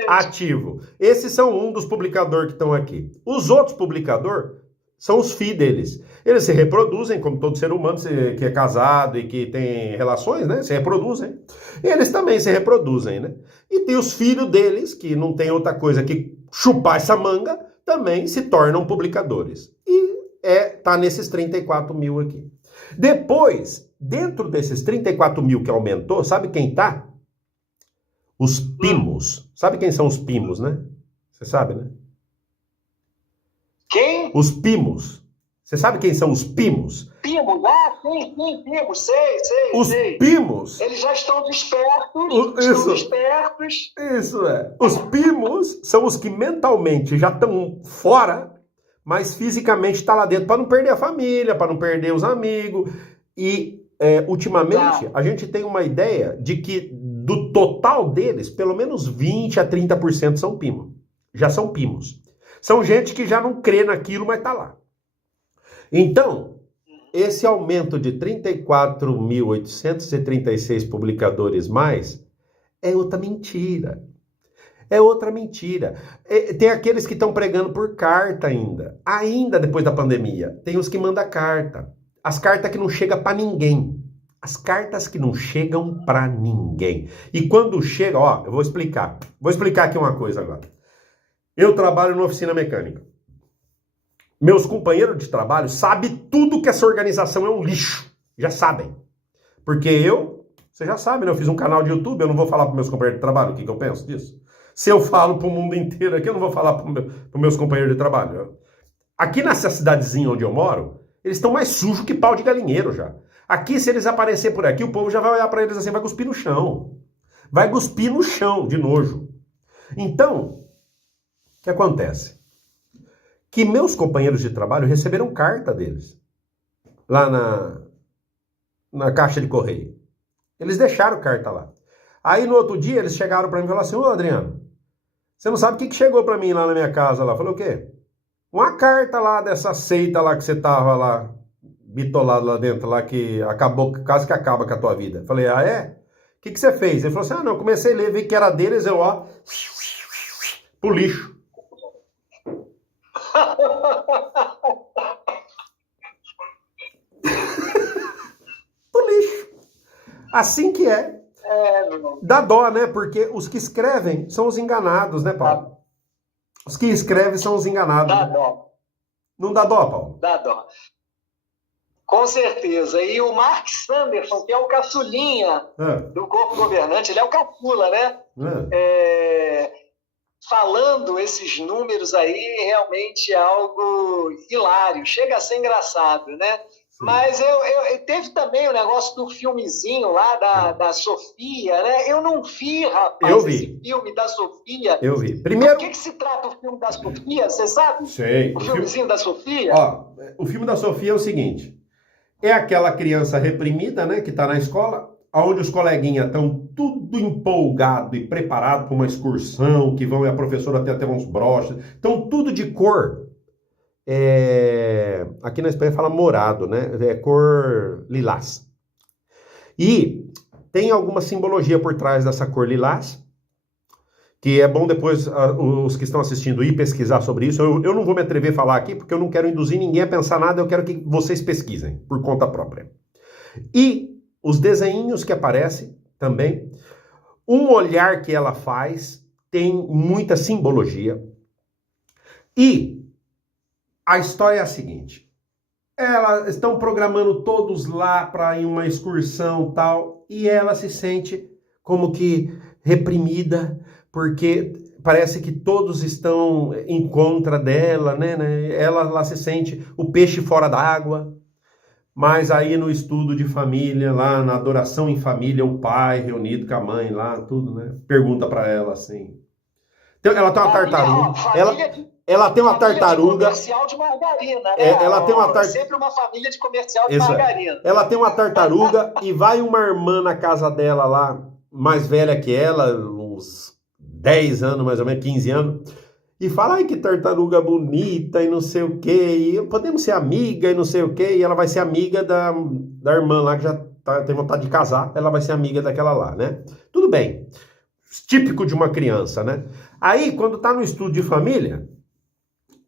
ativo. Esses são um dos publicadores que estão aqui. Os outros publicadores são os filhos deles. Eles se reproduzem, como todo ser humano que é casado e que tem relações, né? Se reproduzem. Eles também se reproduzem, né? E tem os filhos deles, que não tem outra coisa que chupar essa manga, também se tornam publicadores. E tá nesses 34 mil aqui. Depois, dentro desses 34 mil que aumentou, sabe quem tá? Os PIMOS. Sabe quem são os PIMOS, né? Você sabe, né? Quem? Os PIMOS. Você sabe quem são os PIMOS? PIMOS, sim, PIMOS, sei. Os PIMOS. Eles já estão despertos. Isso é. Os PIMOS são os que mentalmente já estão fora, mas fisicamente está lá dentro para não perder a família, para não perder os amigos. E, ultimamente, a gente tem uma ideia de que do total deles, pelo menos 20 a 30% são PIMOS. Já são PIMOS. São gente que já não crê naquilo, mas está lá. Então, esse aumento de 34.836 publicadores mais é outra mentira. É outra mentira. Tem aqueles que estão pregando por carta ainda depois da pandemia. Tem os que mandam carta. As cartas que não chegam para ninguém. As cartas que não chegam para ninguém. E quando chega, ó, eu vou explicar. Vou explicar aqui uma coisa agora. Eu trabalho numa oficina mecânica. Meus companheiros de trabalho sabem tudo que essa organização é um lixo. Já sabem. Porque você já sabe, né? Eu fiz um canal de YouTube, eu não vou falar para meus companheiros de trabalho o que eu penso disso. Se eu falo para o mundo inteiro aqui, eu não vou falar para meus companheiros de trabalho. Aqui nessa cidadezinha onde eu moro, eles estão mais sujos que pau de galinheiro já. Aqui, se eles aparecerem por aqui, o povo já vai olhar para eles assim, vai cuspir no chão. Vai cuspir no chão, de nojo. Então, o que acontece? Que meus companheiros de trabalho receberam carta deles. Lá na caixa de correio. Eles deixaram carta lá. Aí, no outro dia, eles chegaram para mim e falaram assim, ô Adriano, você não sabe o que chegou para mim lá na minha casa lá? Eu falei, o quê? Uma carta lá dessa seita lá que você tava lá, bitolado lá dentro, lá que acabou, quase que acaba com a tua vida. Eu falei, ah, é? O que você fez? Ele falou assim, ah, não, comecei a ler, vi que era deles, eu, ó, pro lixo. Pro lixo. Assim que é. Dá dó, né? Porque os que escrevem são os enganados, né, Paulo? Os que escrevem são os enganados. Dá dó. Não dá dó, Paulo? Dá dó. Com certeza. E o Mark Sanderson, que é o caçulinha do corpo governante, ele é o caçula, né? Falando esses números aí, realmente é algo hilário. Chega a ser engraçado, né? Sim. Mas teve também o negócio do filmezinho lá da Sofia, né? Eu não vi, rapaz, esse filme da Sofia. Eu vi. Primeiro... Do que se trata o filme da Sofia? Você sabe? Sei. O filmezinho da Sofia? Ó, o filme da Sofia é o seguinte. É aquela criança reprimida, né? Que tá na escola, onde os coleguinhas estão tudo empolgado e preparado para uma excursão, que vão e a professora tem até uns broches. Estão tudo de cor. Aqui na Espanha fala morado, né? É cor lilás. E tem alguma simbologia por trás dessa cor lilás, que é bom depois os que estão assistindo ir pesquisar sobre isso. Eu não vou me atrever a falar aqui, porque eu não quero induzir ninguém a pensar nada, eu quero que vocês pesquisem, por conta própria. E os desenhinhos que aparecem também, um olhar que ela faz tem muita simbologia. E a história é a seguinte, elas estão programando todos lá para ir uma excursão e tal, e ela se sente como que reprimida, porque parece que todos estão em contra dela, né? Ela lá se sente o peixe fora d'água, mas aí no estudo de família, lá na adoração em família, o pai reunido com a mãe lá, tudo, né? Pergunta para ela assim. Então, ela tem uma tartaruga. Ela tem uma tartaruga. Comercial de margarina, né? Ela tem uma sempre uma família de comercial de margarina. Ela tem uma tartaruga e vai uma irmã na casa dela lá, mais velha que ela, uns 10 anos, mais ou menos, 15 anos, e fala, ai, que tartaruga bonita e não sei o quê, e podemos ser amiga e não sei o quê, e ela vai ser amiga da irmã lá, que já tem vontade de casar, ela vai ser amiga daquela lá, né? Tudo bem. Típico de uma criança, né? Aí, quando tá no estudo de família,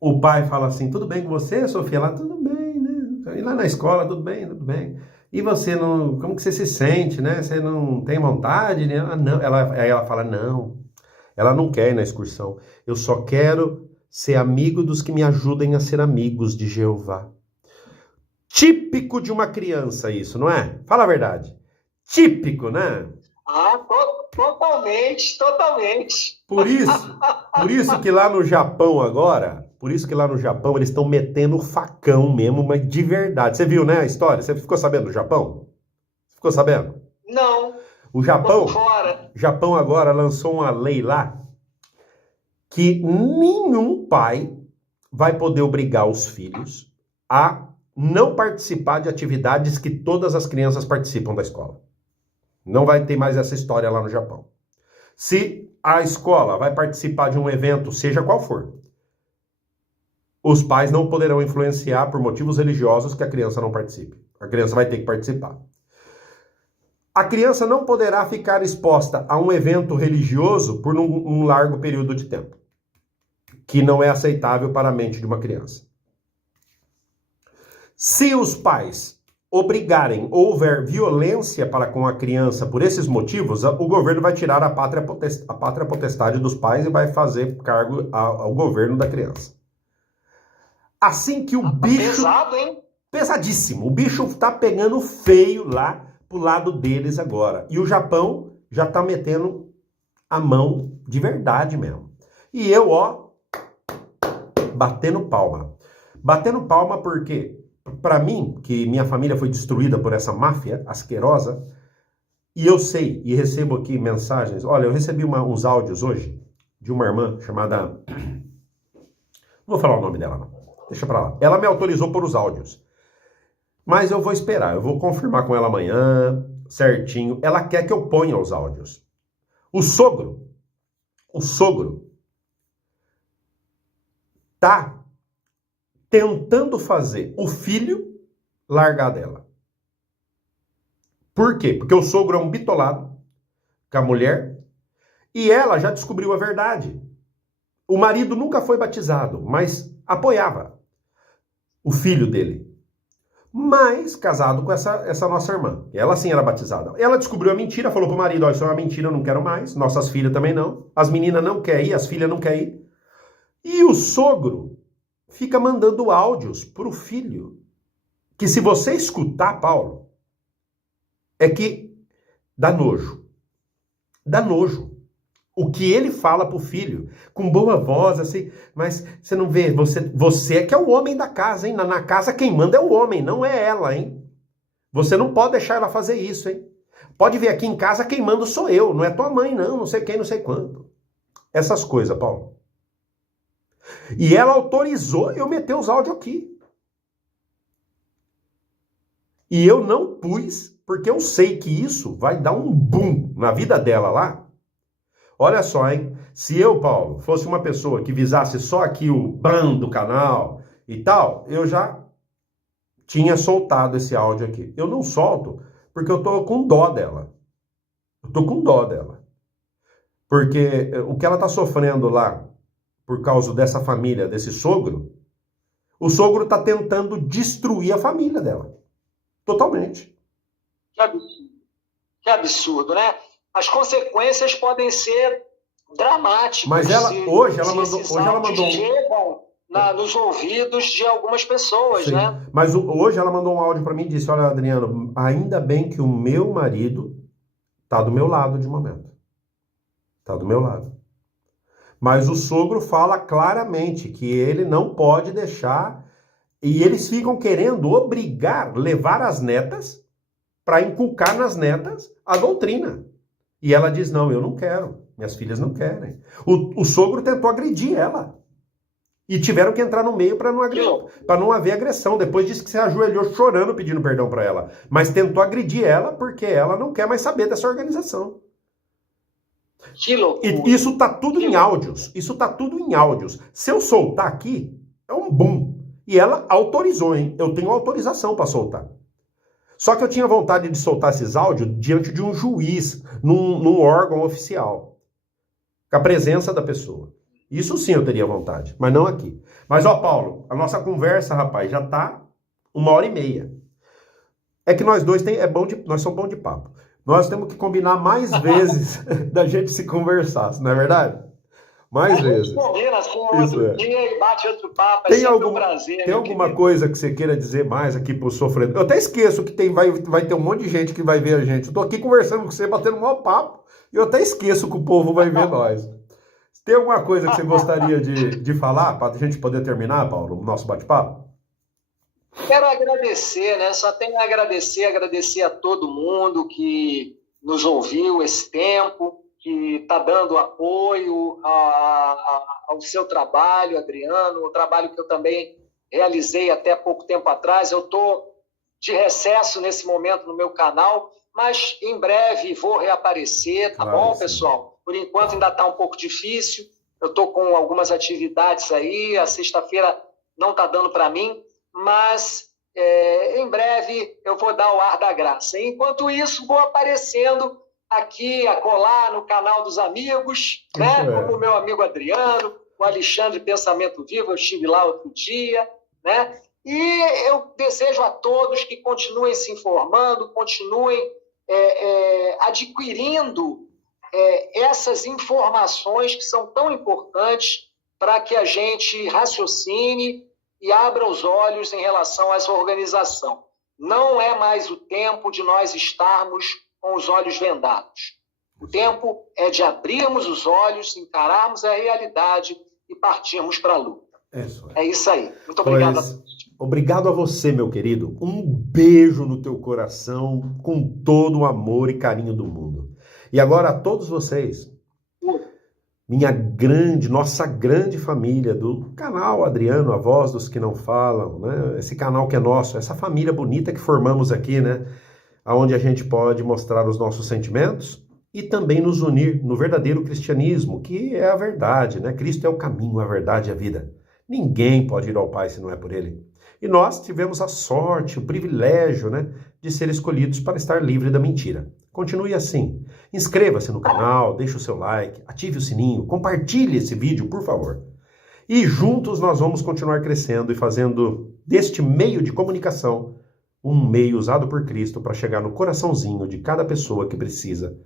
o pai fala assim, tudo bem com você, Sofia? Ela, tudo bem, né? E lá na escola, tudo bem, tudo bem. E você não, como que você se sente, né? Você não tem vontade, né? Não. Aí ela fala, não, ela não quer ir na excursão. Eu só quero ser amigo dos que me ajudem a ser amigos de Jeová. Típico de uma criança isso, não é? Fala a verdade. Típico, né? Ah, totalmente. Por isso que lá no Japão agora, eles estão metendo facão mesmo, mas de verdade. Você viu, né, a história? Você ficou sabendo do Japão? Ficou sabendo? Não. O Japão agora lançou uma lei lá que nenhum pai vai poder obrigar os filhos a não participar de atividades que todas as crianças participam da escola. Não vai ter mais essa história lá no Japão. Se a escola vai participar de um evento, seja qual for, os pais não poderão influenciar por motivos religiosos que a criança não participe. A criança vai ter que participar. A criança não poderá ficar exposta a um evento religioso por um largo período de tempo, que não é aceitável para a mente de uma criança. Se os pais obrigarem ou houver violência para com a criança por esses motivos, o governo vai tirar a pátria potestade dos pais e vai fazer cargo ao governo da criança. Assim que o bicho... Pesado, hein? Pesadíssimo. O bicho tá pegando feio lá pro lado deles agora. E o Japão já tá metendo a mão de verdade mesmo. E eu, ó, batendo palma. Batendo palma porque, para mim, que minha família foi destruída por essa máfia asquerosa, e eu sei, e recebo aqui mensagens, olha, eu recebi uns áudios hoje de uma irmã chamada... Não vou falar o nome dela, não. Deixa pra lá. Ela me autorizou por os áudios. Mas eu vou esperar, eu vou confirmar com ela amanhã, certinho. Ela quer que eu ponha os áudios. O sogro tá tentando fazer o filho largar dela. Por quê? Porque o sogro é um bitolado com a mulher e ela já descobriu a verdade. O marido nunca foi batizado, mas apoiava o filho dele. Mas casado com essa nossa irmã. Ela sim era batizada. Ela descobriu a mentira, falou pro marido, ó, isso é uma mentira, eu não quero mais. Nossas filhas também não. As meninas não querem ir, as filhas não querem ir. E o sogro fica mandando áudios pro filho. Que se você escutar, Paulo, é que dá nojo. Dá nojo. O que ele fala pro filho, com boa voz, assim, mas você não vê, você é que é o homem da casa, hein? Na casa quem manda é o homem, não é ela, hein? Você não pode deixar ela fazer isso, hein? Pode ver aqui em casa quem manda sou eu, não é tua mãe, não sei quem, não sei quanto. Essas coisas, Paulo. E ela autorizou eu meter os áudios aqui. E eu não pus, porque eu sei que isso vai dar um boom na vida dela lá. Olha só, hein? Se eu, Paulo, fosse uma pessoa que visasse só aqui o ban do canal e tal, eu já tinha soltado esse áudio aqui. Eu não solto porque eu tô com dó dela. Eu tô com dó dela. Porque o que ela tá sofrendo lá, por causa dessa família, desse sogro, o sogro tá tentando destruir a família dela. Totalmente. Que absurdo. Que absurdo, né? As consequências podem ser dramáticas. Mas hoje ela mandou chegam nos ouvidos de algumas pessoas, sim, né? Mas hoje ela mandou um áudio para mim e disse, olha, Adriano, ainda bem que o meu marido tá do meu lado de momento. Tá do meu lado. Mas o sogro fala claramente que ele não pode deixar, e eles ficam querendo levar as netas para inculcar nas netas a doutrina. E ela diz, não, eu não quero. Minhas filhas não querem. O sogro tentou agredir ela. E tiveram que entrar no meio para não haver agressão. Depois disse que se ajoelhou chorando pedindo perdão para ela. Mas tentou agredir ela porque ela não quer mais saber dessa organização. Que loucura. E isso tá tudo em áudios. Isso tá tudo em áudios. Se eu soltar aqui, é um boom. E ela autorizou, hein? Eu tenho autorização para soltar. Só que eu tinha vontade de soltar esses áudios diante de um juiz, num órgão oficial. Com a presença da pessoa. Isso sim eu teria vontade, mas não aqui. Mas, ó, Paulo, a nossa conversa, rapaz, já tá 1h30. É que nós dois nós somos bons de papo. Nós temos que combinar mais vezes da gente se conversar, não é verdade? Mais vezes. Combina, assim, outro dia e bate outro papo, um prazer. Tem alguma coisa que você queira dizer mais aqui pro sofredor? Eu até esqueço que vai ter um monte de gente que vai ver a gente. Eu tô aqui conversando com você, batendo um maior papo, e eu até esqueço que o povo vai ver nós. Tem alguma coisa que você gostaria de falar para a gente poder terminar, Paulo, o nosso bate-papo? Quero agradecer, né? Só tenho a agradecer a todo mundo que nos ouviu esse tempo, que está dando apoio ao seu trabalho, Adriano, o trabalho que eu também realizei até pouco tempo atrás. Eu estou de recesso nesse momento no meu canal, mas em breve vou reaparecer, tá bom, sim, pessoal? Por enquanto ainda está um pouco difícil, eu estou com algumas atividades aí, a sexta-feira não está dando para mim, mas em breve eu vou dar o ar da graça. Enquanto isso, vou aparecendo aqui, acolá, no canal dos amigos, né? Como o meu amigo Adriano, o Alexandre Pensamento Vivo, eu estive lá outro dia, né? E eu desejo a todos que continuem se informando, continuem adquirindo essas informações que são tão importantes para que a gente raciocine e abra os olhos em relação a essa organização. Não é mais o tempo de nós estarmos com os olhos vendados. O tempo é de abrirmos os olhos, encararmos a realidade e partirmos para a luta. É isso aí. Muito obrigado a todos. Obrigado a você, meu querido. Um beijo no teu coração, com todo o amor e carinho do mundo. E agora a todos vocês, nossa grande família do canal Adriano, a voz dos que não falam, né? Esse canal que é nosso, essa família bonita que formamos aqui, né? Onde a gente pode mostrar os nossos sentimentos e também nos unir no verdadeiro cristianismo, que é a verdade, né? Cristo é o caminho, a verdade e a vida. Ninguém pode ir ao Pai se não é por Ele. E nós tivemos a sorte, o privilégio, né, de ser escolhidos para estar livre da mentira. Continue assim. Inscreva-se no canal, deixe o seu like, ative o sininho, compartilhe esse vídeo, por favor. E juntos nós vamos continuar crescendo e fazendo deste meio de comunicação um meio usado por Cristo para chegar no coraçãozinho de cada pessoa que precisa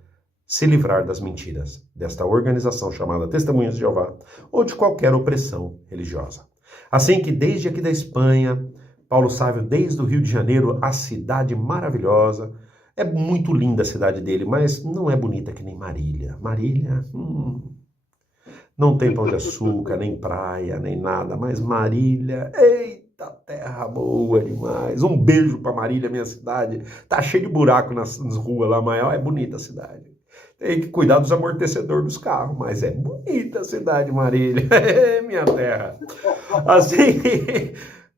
se livrar das mentiras desta organização chamada Testemunhas de Jeová ou de qualquer opressão religiosa. Assim que desde aqui da Espanha, Paulo Sávio, desde o Rio de Janeiro, a cidade maravilhosa, é muito linda a cidade dele, mas não é bonita que nem Marília. Marília, não tem pão de açúcar, nem praia, nem nada, mas Marília, eita, terra boa demais. Um beijo para Marília, minha cidade. Tá cheio de buraco nas ruas lá, mas é bonita a cidade. Tem que cuidar dos amortecedores dos carros, mas é bonita a cidade, Marília. É minha terra. Assim,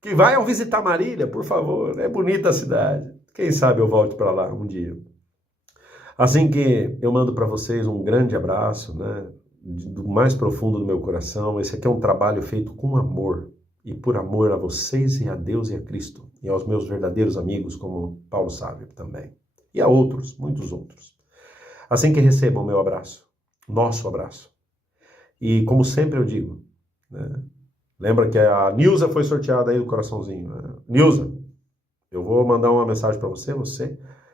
que vayam visitar Marília, por favor. É bonita a cidade. Quem sabe eu volte para lá um dia. Assim que eu mando para vocês um grande abraço, né, do mais profundo do meu coração. Esse aqui é um trabalho feito com amor. E por amor a vocês e a Deus e a Cristo. E aos meus verdadeiros amigos, como Paulo Sávio também. E a outros, muitos outros. Assim que recebam o meu abraço, nosso abraço. E como sempre eu digo, né, lembra que a Nilza foi sorteada aí do coraçãozinho. Né? Nilza, eu vou mandar uma mensagem para você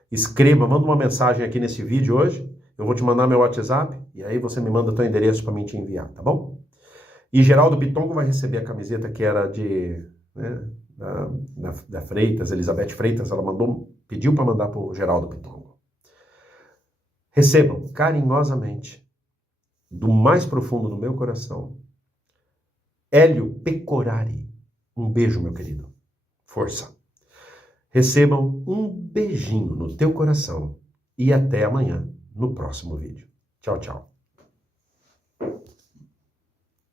escreva, manda uma mensagem aqui nesse vídeo hoje, eu vou te mandar meu WhatsApp, e aí você me manda teu endereço para mim te enviar, tá bom? E Geraldo Bitongo vai receber a camiseta que era da Freitas, Elizabeth Freitas, ela pediu para mandar para o Geraldo Bitongo. Recebam carinhosamente, do mais profundo do meu coração, Hélio Pecorari. Um beijo, meu querido. Força. Recebam um beijinho no teu coração e até amanhã, no próximo vídeo. Tchau, tchau.